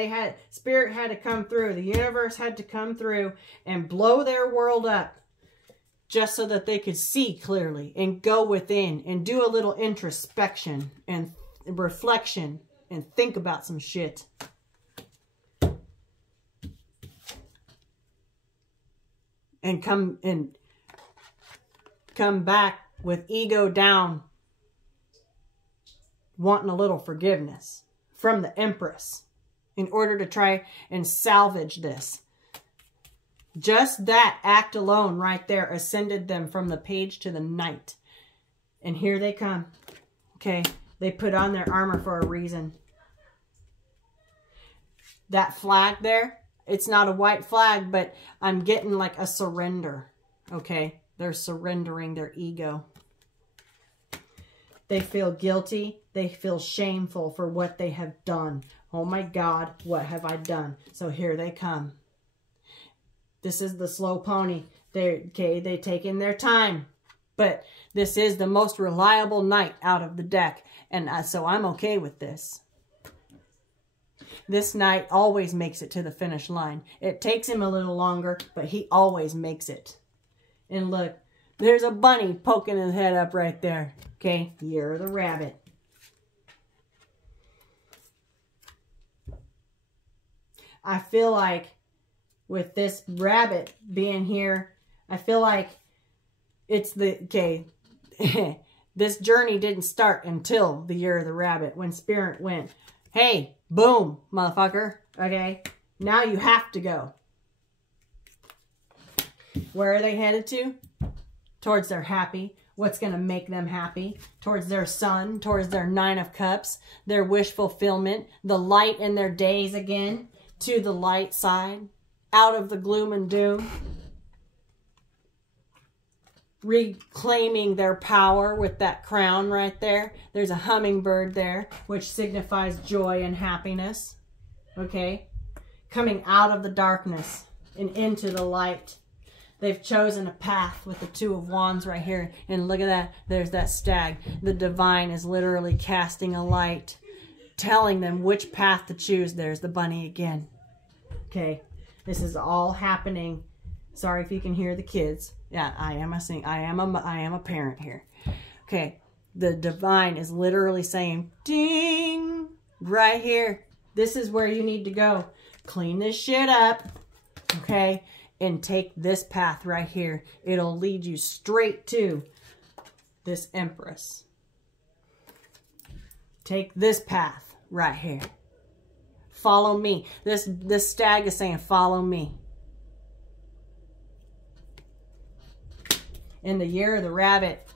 Spirit had to come through. The universe had to come through and blow their world up just so that they could see clearly and go within and do a little introspection and reflection and think about some shit. And come back with ego down, wanting a little forgiveness from the Empress in order to try and salvage this. Just that act alone right there ascended them from the page to the knight. And here they come. Okay, they put on their armor for a reason. That flag there, it's not a white flag, but I'm getting like a surrender. Okay, they're surrendering their ego. They feel guilty. They feel shameful for what they have done. Oh my God, what have I done? So here they come. This is the slow pony. They're taking their time. But this is the most reliable knight out of the deck. And so I'm okay with this. This knight always makes it to the finish line. It takes him a little longer, but he always makes it. And look, there's a bunny poking his head up right there. Okay, you're the rabbit. I feel like with this rabbit being here, I feel like it's the, okay, this journey didn't start until the year of the rabbit when Spirit went, hey, boom, motherfucker, okay, now you have to go. Where are they headed to? Towards their happy. What's going to make them happy? Towards their sun, towards their 9 of Cups, their wish fulfillment, the light in their days again, to the light side. Out of the gloom and doom, reclaiming their power with that crown right there. There's a hummingbird there, which signifies joy and happiness. Okay? Coming out of the darkness and into the light. They've chosen a path with the 2 of Wands right here. And look at that. There's that stag. The divine is literally casting a light, telling them which path to choose. There's the bunny again. Okay? This is all happening. Sorry if you can hear the kids. Yeah, I am a parent here. Okay. The divine is literally saying, ding, right here. This is where you need to go. Clean this shit up. Okay. And take this path right here. It'll lead you straight to this Empress. Take this path right here. Follow me. This stag is saying, follow me. In the year of the rabbit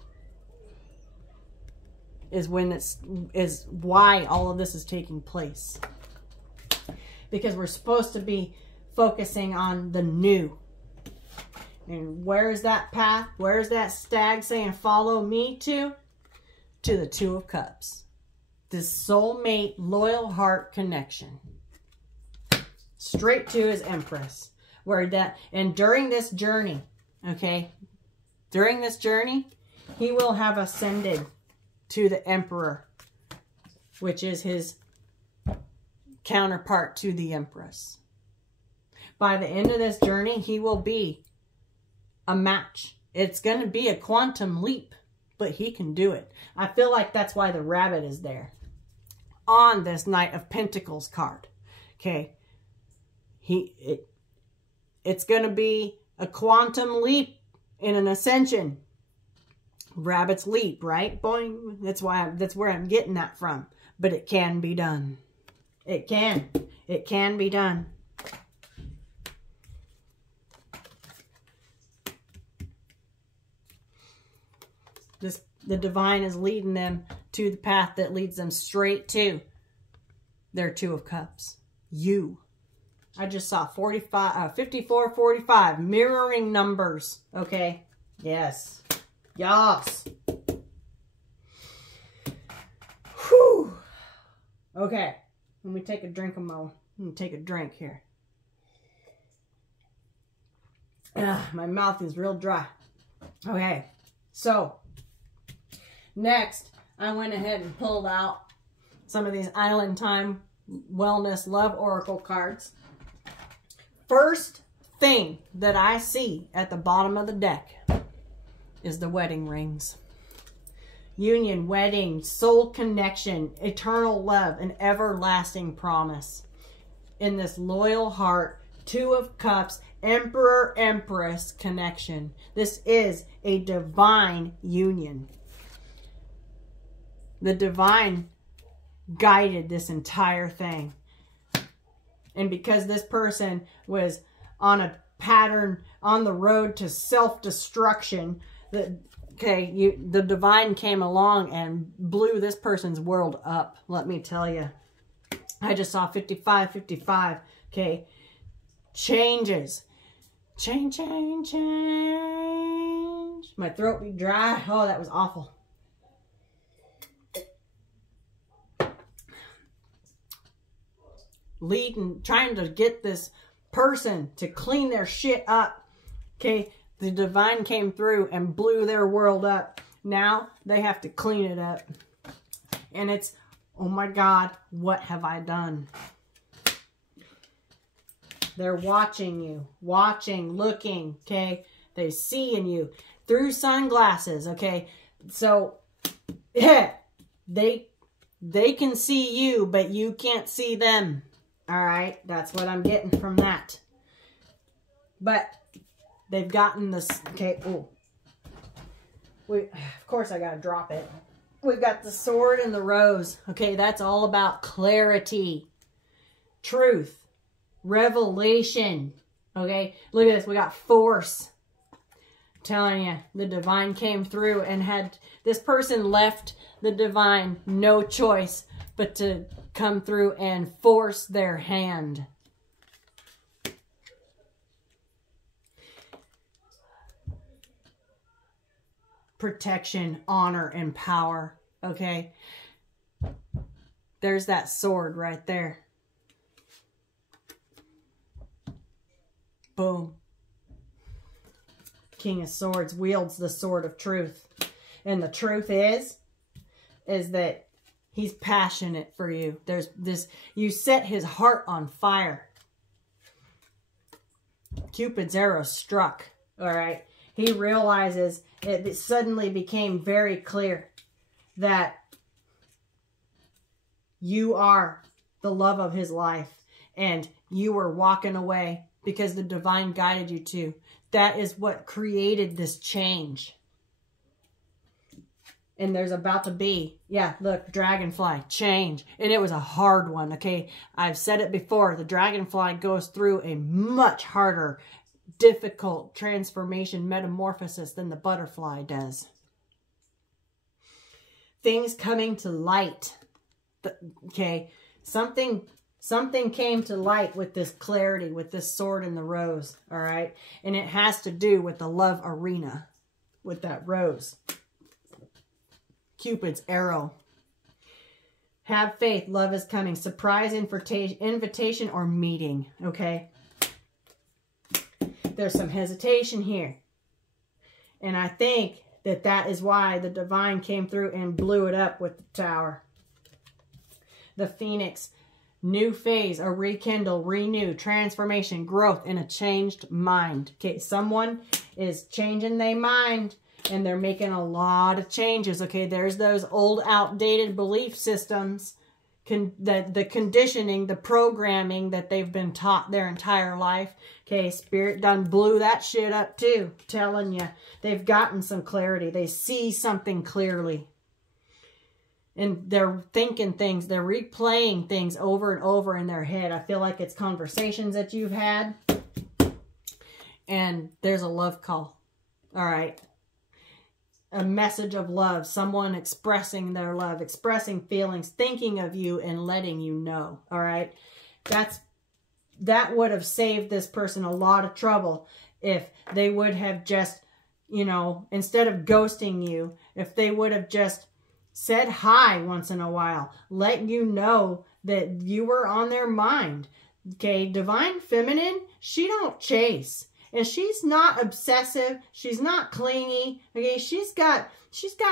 is why all of this is taking place. Because we're supposed to be focusing on the new. And where's that path? Where's that stag saying, follow me to? To the 2 of Cups. This soulmate, loyal heart connection. Straight to his Empress. And during this journey, okay, during this journey, he will have ascended to the Emperor, which is his counterpart to the Empress. By the end of this journey, he will be a match. It's going to be a quantum leap, but he can do it. I feel like that's why the rabbit is there on this Knight of Pentacles card. Okay. It's going to be a quantum leap in an ascension. Rabbit's leap, right? Boing. That's where I'm getting that from. But it can be done. It can. It can be done. The divine is leading them to the path that leads them straight to their 2 of Cups. You. I just saw 54, 45. Mirroring numbers. Okay. Yes. Yes. Okay, let me take a drink of let me take a drink here. My mouth is real dry. Okay, so next I went ahead and pulled out some of these Island Time Wellness Love Oracle cards. First thing that I see at the bottom of the deck is the wedding rings. Union, wedding, soul connection, eternal love, and everlasting promise. In this loyal heart, Two of Cups, Emperor, Empress connection. This is a divine union. The divine guided this entire thing. And because this person was on a pattern on the road to self-destruction, the divine came along and blew this person's world up. Let me tell you. I just saw 55, 55. Okay. Changes. Change. My throat be dry. Oh, that was awful. Trying to get this person to clean their shit up. Okay. The divine came through and blew their world up. Now they have to clean it up. And it's, oh my God, what have I done? They're watching you. Watching, looking, okay? They seeing you through sunglasses, okay? So, yeah, they can see you, but you can't see them. All right? That's what I'm getting from that. But they've gotten this, okay, oh. Of course I gotta drop it. We've got the sword and the rose. Okay, that's all about clarity, truth, revelation. Okay, look at this. We got force. I'm telling you, the divine came through and had this person left the divine no choice but to come through and force their hand. Protection, honor, and power. Okay. There's that sword right there. Boom. King of Swords wields the sword of truth. And the truth is that he's passionate for you. There's this, you set his heart on fire. Cupid's arrow struck. All right. He realizes it suddenly became very clear that you are the love of his life and you were walking away because the divine guided you to. That is what created this change. And there's about to be, yeah, look, dragonfly, change. And it was a hard one, okay? I've said it before. The dragonfly goes through a much harder, difficult transformation, metamorphosis than the butterfly does. Things coming to light. Okay, something came to light with this clarity, with this sword and the rose, all right? And it has to do with the love arena, with that rose. Cupid's arrow. Have faith, love is coming. Surprise invitation or meeting, okay? There's some hesitation here. And I think that is why the divine came through and blew it up with the tower. The phoenix, new phase, a rekindle, renew, transformation, growth, and a changed mind. Okay, someone is changing their mind and they're making a lot of changes. Okay, there's those old outdated belief systems, the conditioning, the programming that they've been taught their entire life. Okay, Spirit done blew that shit up too. I'm telling you, they've gotten some clarity. They see something clearly. And they're thinking things, they're replaying things over and over in their head. I feel like it's conversations that you've had. And there's a love call. All right. A message of love. Someone expressing their love, expressing feelings, thinking of you and letting you know. All right. That would have saved this person a lot of trouble if they would have just, you know, instead of ghosting you, if they would have just said hi once in a while, let you know that you were on their mind. Okay, divine feminine, she don't chase. And she's not obsessive. She's not clingy. Okay, she's got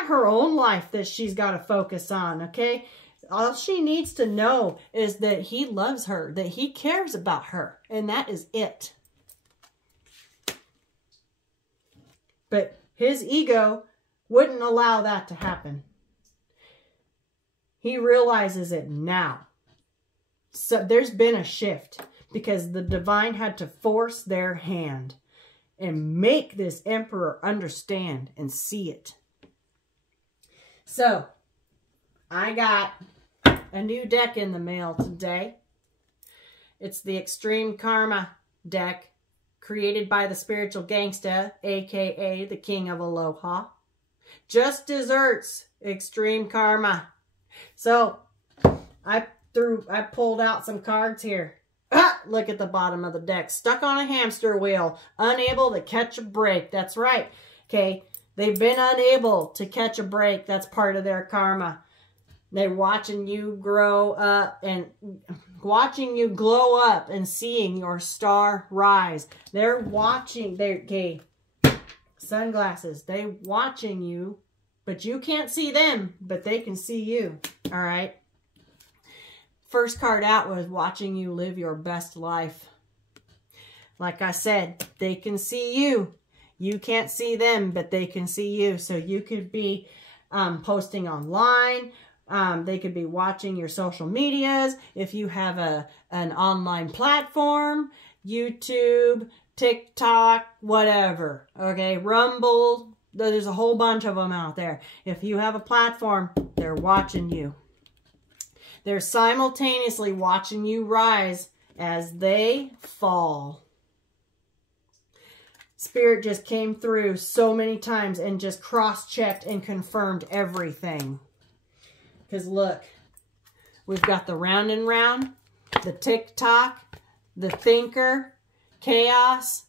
her own life that she's got to focus on. Okay, all she needs to know is that he loves her, that he cares about her, and that is it. But his ego wouldn't allow that to happen. He realizes it now. So there's been a shift because the divine had to force their hand and make this emperor understand and see it. So I got a new deck in the mail today. It's the Extreme Karma deck created by the spiritual gangsta, aka the King of Aloha. Just desserts, Extreme Karma. So I pulled out some cards here. Look at the bottom of the deck. Stuck on a hamster wheel. Unable to catch a break. That's right. Okay. They've been unable to catch a break. That's part of their karma. They're watching you grow up and watching you glow up and seeing your star rise. They're watching. Okay. Sunglasses. They're watching you, but you can't see them, but they can see you. All right. First card out was watching you live your best life. Like I said, they can see you. You can't see them, but they can see you. So you could be posting online. They could be watching your social medias. If you have an online platform, YouTube, TikTok, whatever. Okay, Rumble. There's a whole bunch of them out there. If you have a platform, they're watching you. They're simultaneously watching you rise as they fall. Spirit just came through so many times and just cross-checked and confirmed everything. Because look, we've got the round and round, the tick-tock, the thinker, chaos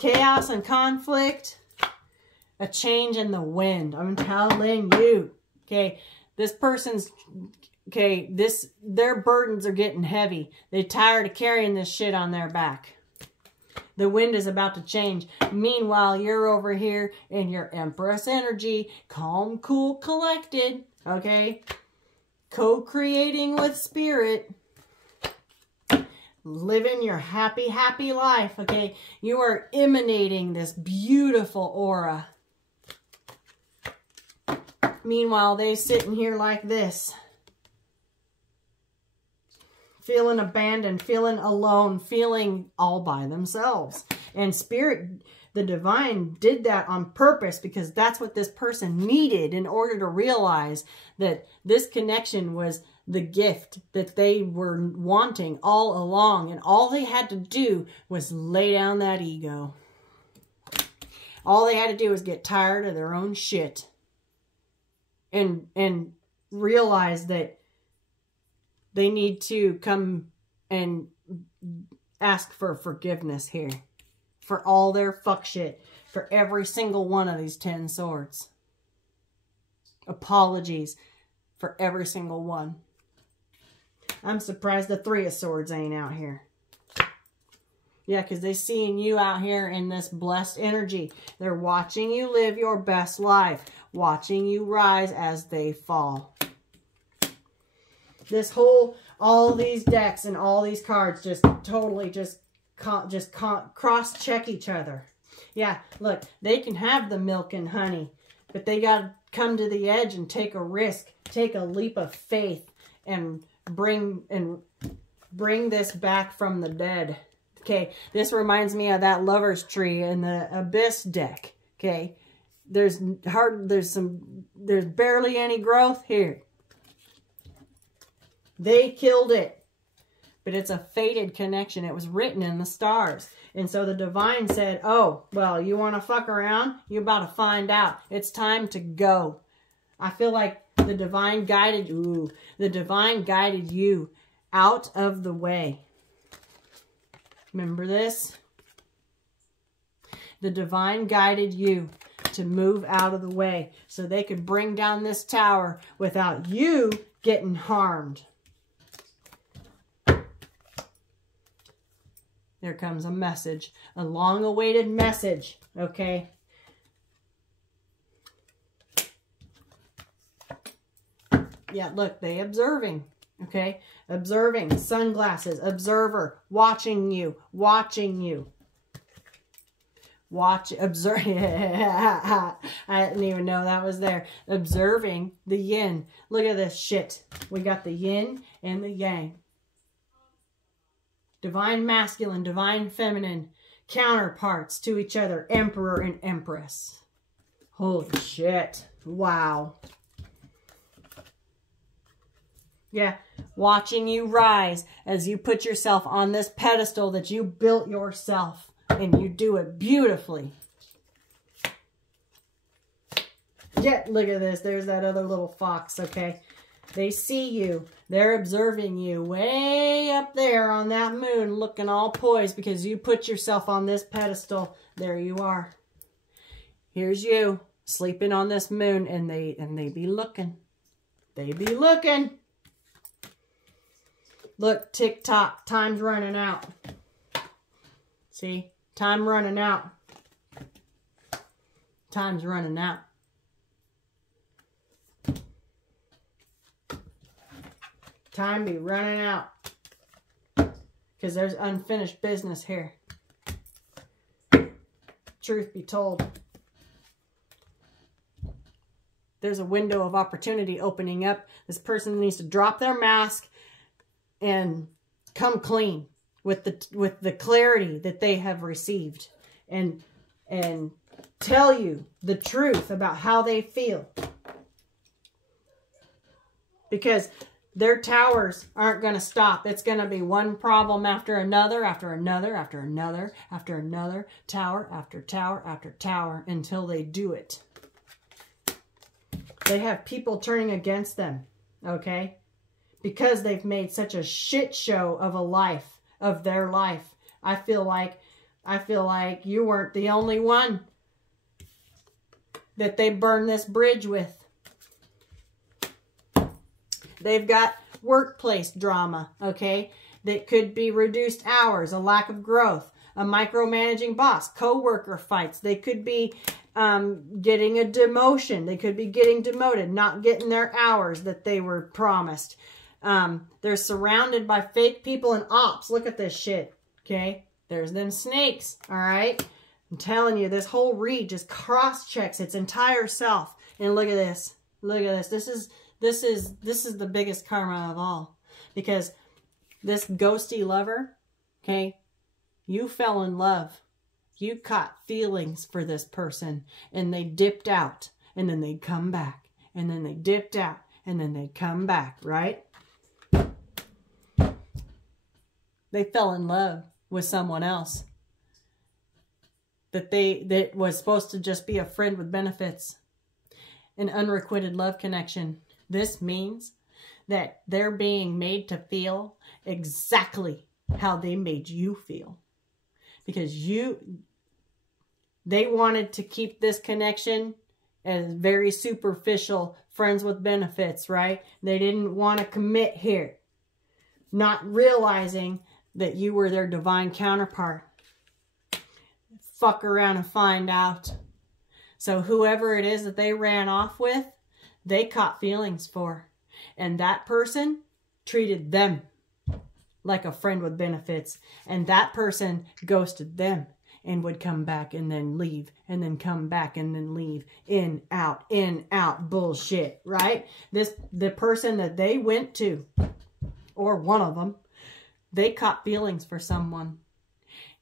and conflict, a change in the wind. I'm telling you. Okay, this person's... Okay, their burdens are getting heavy. They're tired of carrying this shit on their back. The wind is about to change. Meanwhile, you're over here in your Empress energy, calm, cool, collected. Okay, co-creating with spirit, living your happy, happy life. Okay, you are emanating this beautiful aura. Meanwhile, they sitting here like this. Feeling abandoned, feeling alone, feeling all by themselves. And spirit, the divine, did that on purpose because that's what this person needed in order to realize that this connection was the gift that they were wanting all along. And all they had to do was lay down that ego. All they had to do was get tired of their own shit. And realize that they need to come and ask for forgiveness here. For all their fuck shit. For every single one of these 10 swords. Apologies for every single one. I'm surprised the 3 of swords ain't out here. Yeah, because they're seeing you out here in this blessed energy. They're watching you live your best life. Watching you rise as they fall. This whole, all these decks and all these cards just totally cross-check each other. Yeah, look, they can have the milk and honey, but they got to come to the edge and take a risk, take a leap of faith, and bring this back from the dead. Okay, this reminds me of that lover's tree in the Abyss deck. Okay, there's barely any growth here. They killed it. But it's a fated connection. It was written in the stars. And so the divine said, oh, well, you want to fuck around? You're about to find out. It's time to go. I feel like the divine guided you out of the way. Remember this? The divine guided you to move out of the way so they could bring down this tower without you getting harmed. There comes a message, a long-awaited message, okay? Yeah, look, they observing, okay? Observing, sunglasses, observer, watching you, watching you. Watch, observe. I didn't even know that was there. Observing the yin. Look at this shit. We got the yin and the yang. Divine masculine, divine feminine, counterparts to each other, emperor and empress. Holy shit. Wow. Yeah, watching you rise as you put yourself on this pedestal that you built yourself. And you do it beautifully. Yeah, look at this. There's that other little fox, okay? They see you. They're observing you way up there on that moon, looking all poised because you put yourself on this pedestal. There you are. Here's you sleeping on this moon, and they be looking. They be looking. Look, tick-tock, time's running out. See? Time running out. Time's running out. Time be running out. Because there's unfinished business here. Truth be told. There's a window of opportunity opening up. This person needs to drop their mask and come clean with the clarity that they have received, and tell you the truth about how they feel. Because their towers aren't going to stop. It's going to be one problem after another, after another, after another, after another, tower after tower after tower, until they do it. They have people turning against them, okay? Because they've made such a shit show of a life, of their life. I feel like you weren't the only one that they burned this bridge with. They've got workplace drama, okay? That could be reduced hours, a lack of growth, a micromanaging boss, co-worker fights. They could be getting a demotion. They could be getting demoted, not getting their hours that they were promised. They're surrounded by fake people and ops. Look at this shit, okay? There's them snakes, all right? I'm telling you, this whole read just cross-checks its entire self. And look at this. Look at this. This is the biggest karma of all. Because this ghosty lover, okay, you fell in love. You caught feelings for this person, and they dipped out, and then they'd come back, and then they dipped out, and then they'd come back, right? They fell in love with someone else that was supposed to just be a friend with benefits, an unrequited love connection. This means that they're being made to feel exactly how they made you feel, because they wanted to keep this connection as very superficial friends with benefits, right? They didn't want to commit here, not realizing that you were their divine counterpart. Fuck around and find out. So whoever it is that they ran off with, they caught feelings for. And that person treated them like a friend with benefits. And that person ghosted them and would come back and then leave. And then come back and then leave. In, out, bullshit, right? The person that they went to, or one of them, they caught feelings for someone.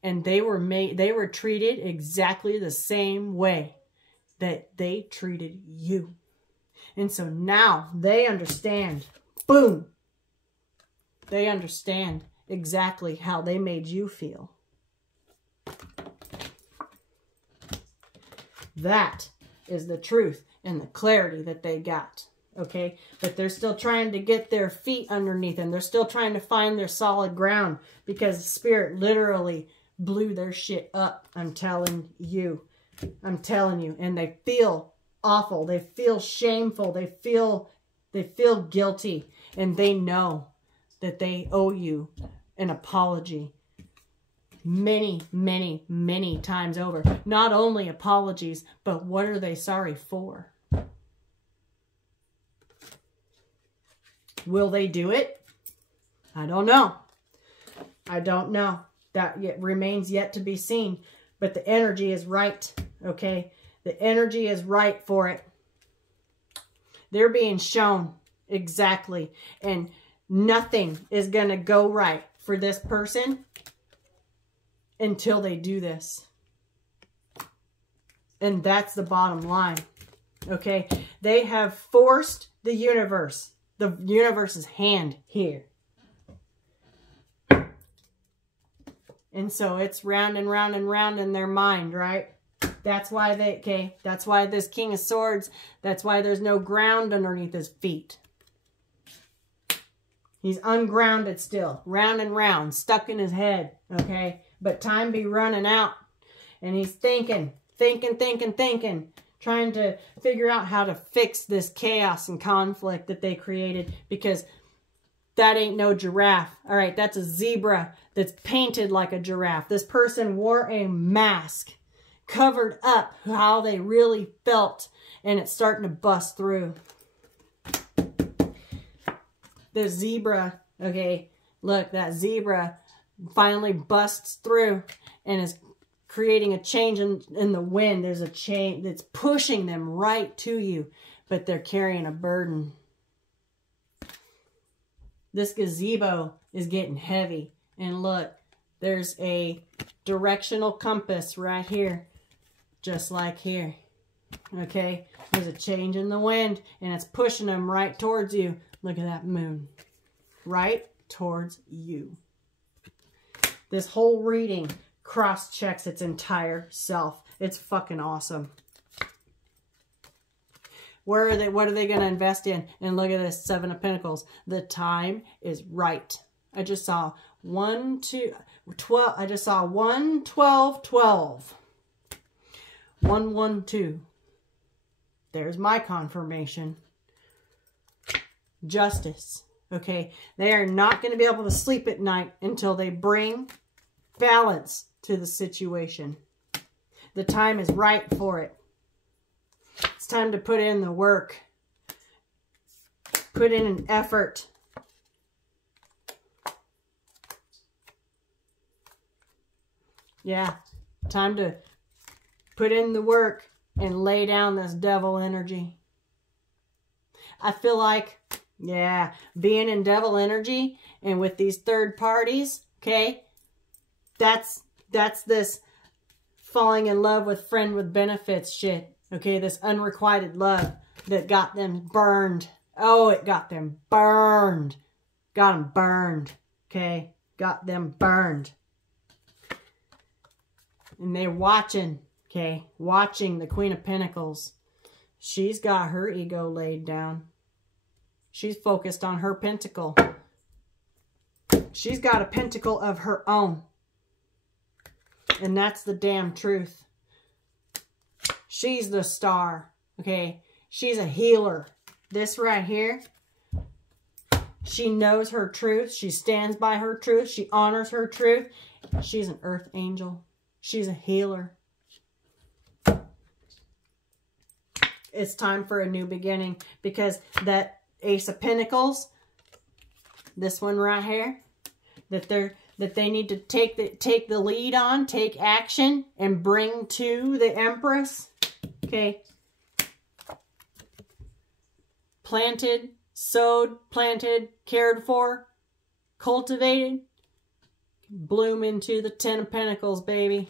And they were treated exactly the same way that they treated you. And so now they understand. Boom. They understand exactly how they made you feel. That is the truth and the clarity that they got. Okay? But they're still trying to get their feet underneath them. They're still trying to find their solid ground, because Spirit literally blew their shit up. I'm telling you. I'm telling you. And they feel awful. They feel shameful. They feel guilty. And they know that they owe you an apology many, many, many times over. Not only apologies, but what are they sorry for? Will they do it? I don't know. I don't know. That yet remains yet to be seen. But the energy is right, okay? The energy is right for it. They're being shown exactly. And nothing is going to go right for this person until they do this. And that's the bottom line, okay? They have forced the universe's hand here. And so it's round and round and round in their mind, right? That's why that's why this King of Swords, that's why there's no ground underneath his feet. He's ungrounded still, round and round, stuck in his head, okay? But time be running out. And he's thinking, trying to figure out how to fix this chaos and conflict that they created, because that ain't no giraffe. All right, that's a zebra that's painted like a giraffe. This person wore a mask, covered up how they really felt, and it's starting to bust through. The zebra, okay, look, that zebra finally busts through and is creating a change in the wind. There's a change that's pushing them right to you, but they're carrying a burden. This gazebo is getting heavy. And look, there's a directional compass right here, just like here. Okay, there's a change in the wind, and it's pushing them right towards you. Look at that moon. Right towards you. This whole reading cross-checks its entire self. It's fucking awesome. What are they going to invest in? And look at this, 7 of Pentacles. The time is right. I just saw 1, 2, 12. I just saw 1, 12, 12. 1, 1, 2. There's my confirmation. Justice. Okay. They are not going to be able to sleep at night until they bring balance to the situation. The time is right for it. It's time to put in the work. Put in an effort. Yeah, time to put in the work and lay down this devil energy. I feel like, yeah, being in devil energy and with these third parties, okay, that's this falling in love with friend with benefits shit. Okay, this unrequited love that got them burned. Oh, it got them burned. Got them burned. Okay, got them burned. And they're watching, okay, watching the Queen of Pentacles. She's got her ego laid down. She's focused on her pentacle. She's got a pentacle of her own. And that's the damn truth. She's the star, okay? She's a healer. This right here, she knows her truth. She stands by her truth. She honors her truth. She's an earth angel. She's a healer. It's time for a new beginning, because that Ace of Pentacles, this one right here, that they need to take the lead on, take action, and bring to the Empress. Okay. Planted, sowed, planted, cared for, cultivated, bloom into the 10 of Pentacles, baby.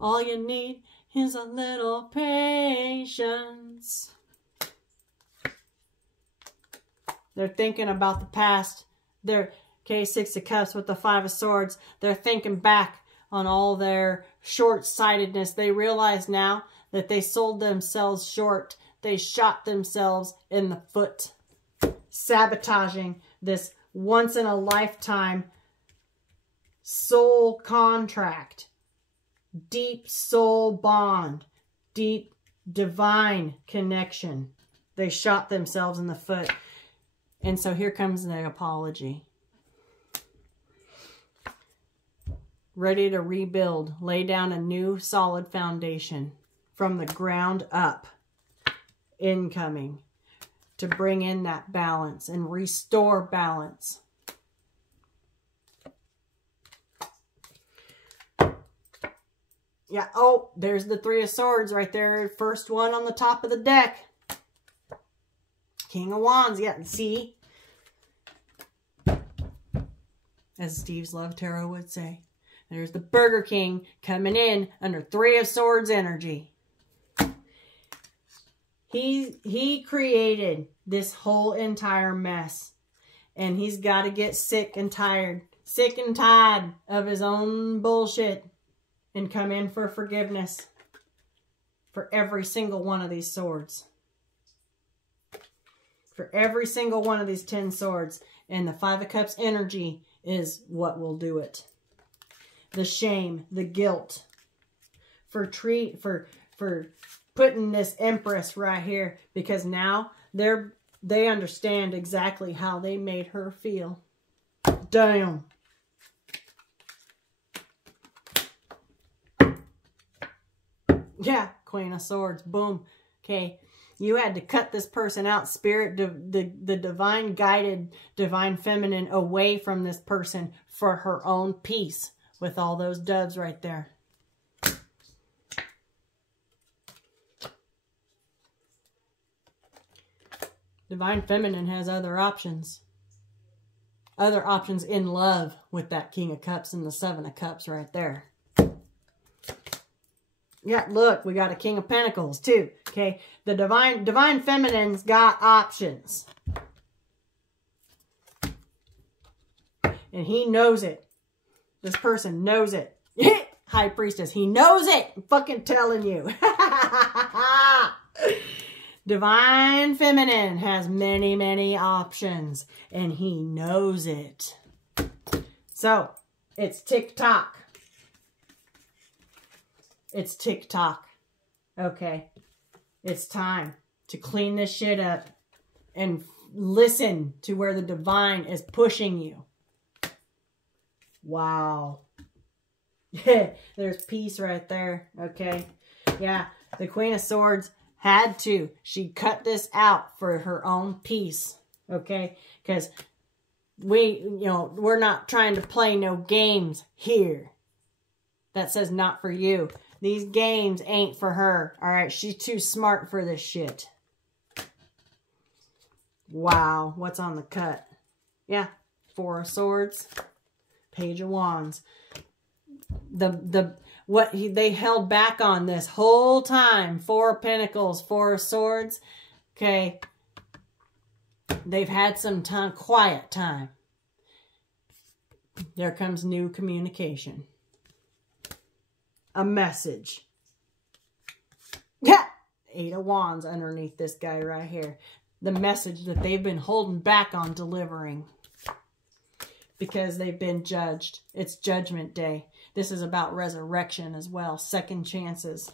All you need is a little patience. They're thinking about the past. They're, okay, 6 of Cups with the 5 of Swords. They're thinking back on all their short-sightedness. They realize now that they sold themselves short. They shot themselves in the foot, sabotaging this once-in-a-lifetime soul contract, deep soul bond, deep divine connection. They shot themselves in the foot. And so here comes the apology. Ready to rebuild, lay down a new solid foundation from the ground up, incoming, to bring in that balance and restore balance. Yeah, oh, there's the Three of Swords right there. First one on the top of the deck. King of Wands, yeah, see? As Steve's Love Tarot would say. There's the Burger King coming in under Three of Swords energy. He created this whole entire mess. And he's got to get sick and tired of his own bullshit. And come in for forgiveness for every single one of these swords. For every single one of these 10 swords. And the Five of Cups energy is what will do it. The shame, the guilt for putting this Empress right here, because now they understand exactly how they made her feel. Damn. Yeah, Queen of Swords. Boom. Okay. You had to cut this person out, spirit, the divine guided, divine feminine away from this person for her own peace with all those doves right there. Divine feminine has other options. Other options in love with that King of Cups and the Seven of Cups right there. Yeah, look, we got a King of Pentacles too. Okay, the divine feminine's got options. And he knows it. This person knows it. High Priestess, he knows it. I'm fucking telling you. Divine feminine has many, many options. And he knows it. So, it's TikTok. It's TikTok. Okay. It's time to clean this shit up and listen to where the divine is pushing you. Wow. There's peace right there. Okay. Yeah. The Queen of Swords had to. She cut this out for her own peace. Okay. Because we're not trying to play no games here. That says not for you. These games ain't for her. All right. She's too smart for this shit. Wow. What's on the cut? Yeah. Four of Swords. Page of Wands. They held back on this whole time. Four of Pentacles. Four of Swords. Okay. They've had some time, quiet time. There comes new communication. A message. Yeah. Eight of Wands underneath this guy right here. The message that they've been holding back on delivering. Because they've been judged. It's Judgment Day. This is about resurrection as well. Second chances.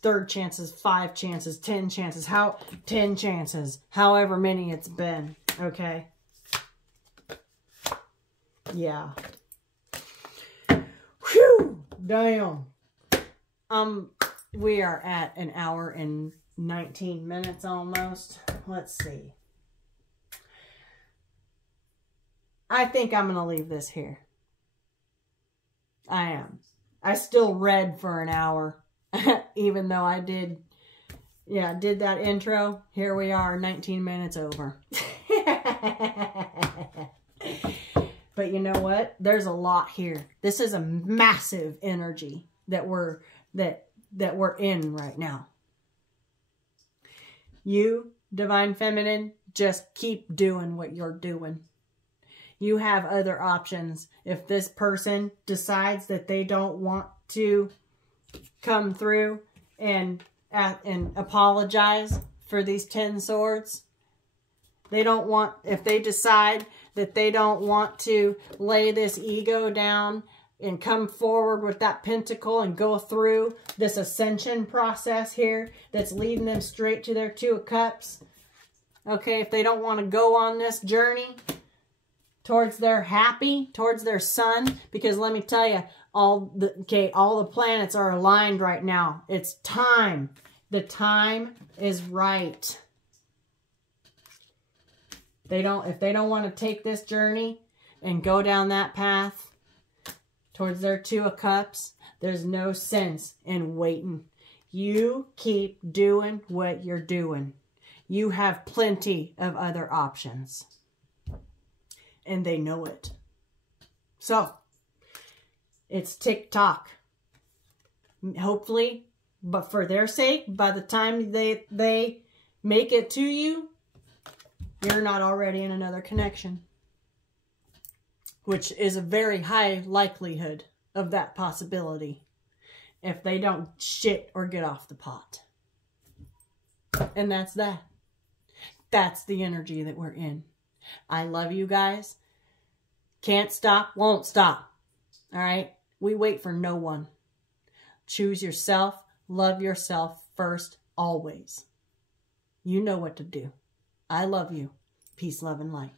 Third chances. 5 chances. 10 chances. 10 chances. However many it's been. Okay. Yeah. Whew. Damn. We are at an hour and 19 minutes almost. Let's see. I think I'm going to leave this here. I am. I still read for an hour. Even though I did that intro. Here we are, 19 minutes over. But you know what? There's a lot here. This is a massive energy that we're in right now. You, Divine Feminine, just keep doing what you're doing. You have other options. If this person decides that they don't want to come through and apologize for these 10 swords, if they decide that they don't want to lay this ego down and come forward with that pentacle and go through this ascension process here that's leading them straight to their Two of Cups. Okay, if they don't want to go on this journey towards their happy, towards their sun, because let me tell you, all the planets are aligned right now. It's time. The time is right. If they don't want to take this journey and go down that path towards their Two of Cups, there's no sense in waiting. You keep doing what you're doing. You have plenty of other options. And they know it. So, it's tick-tock. Hopefully, but for their sake, by the time they make it to you, you're not already in another connection. Which is a very high likelihood of that possibility. If they don't shit or get off the pot. And that's that. That's the energy that we're in. I love you guys. Can't stop, won't stop. All right? We wait for no one. Choose yourself. Love yourself first, always. You know what to do. I love you. Peace, love, and light.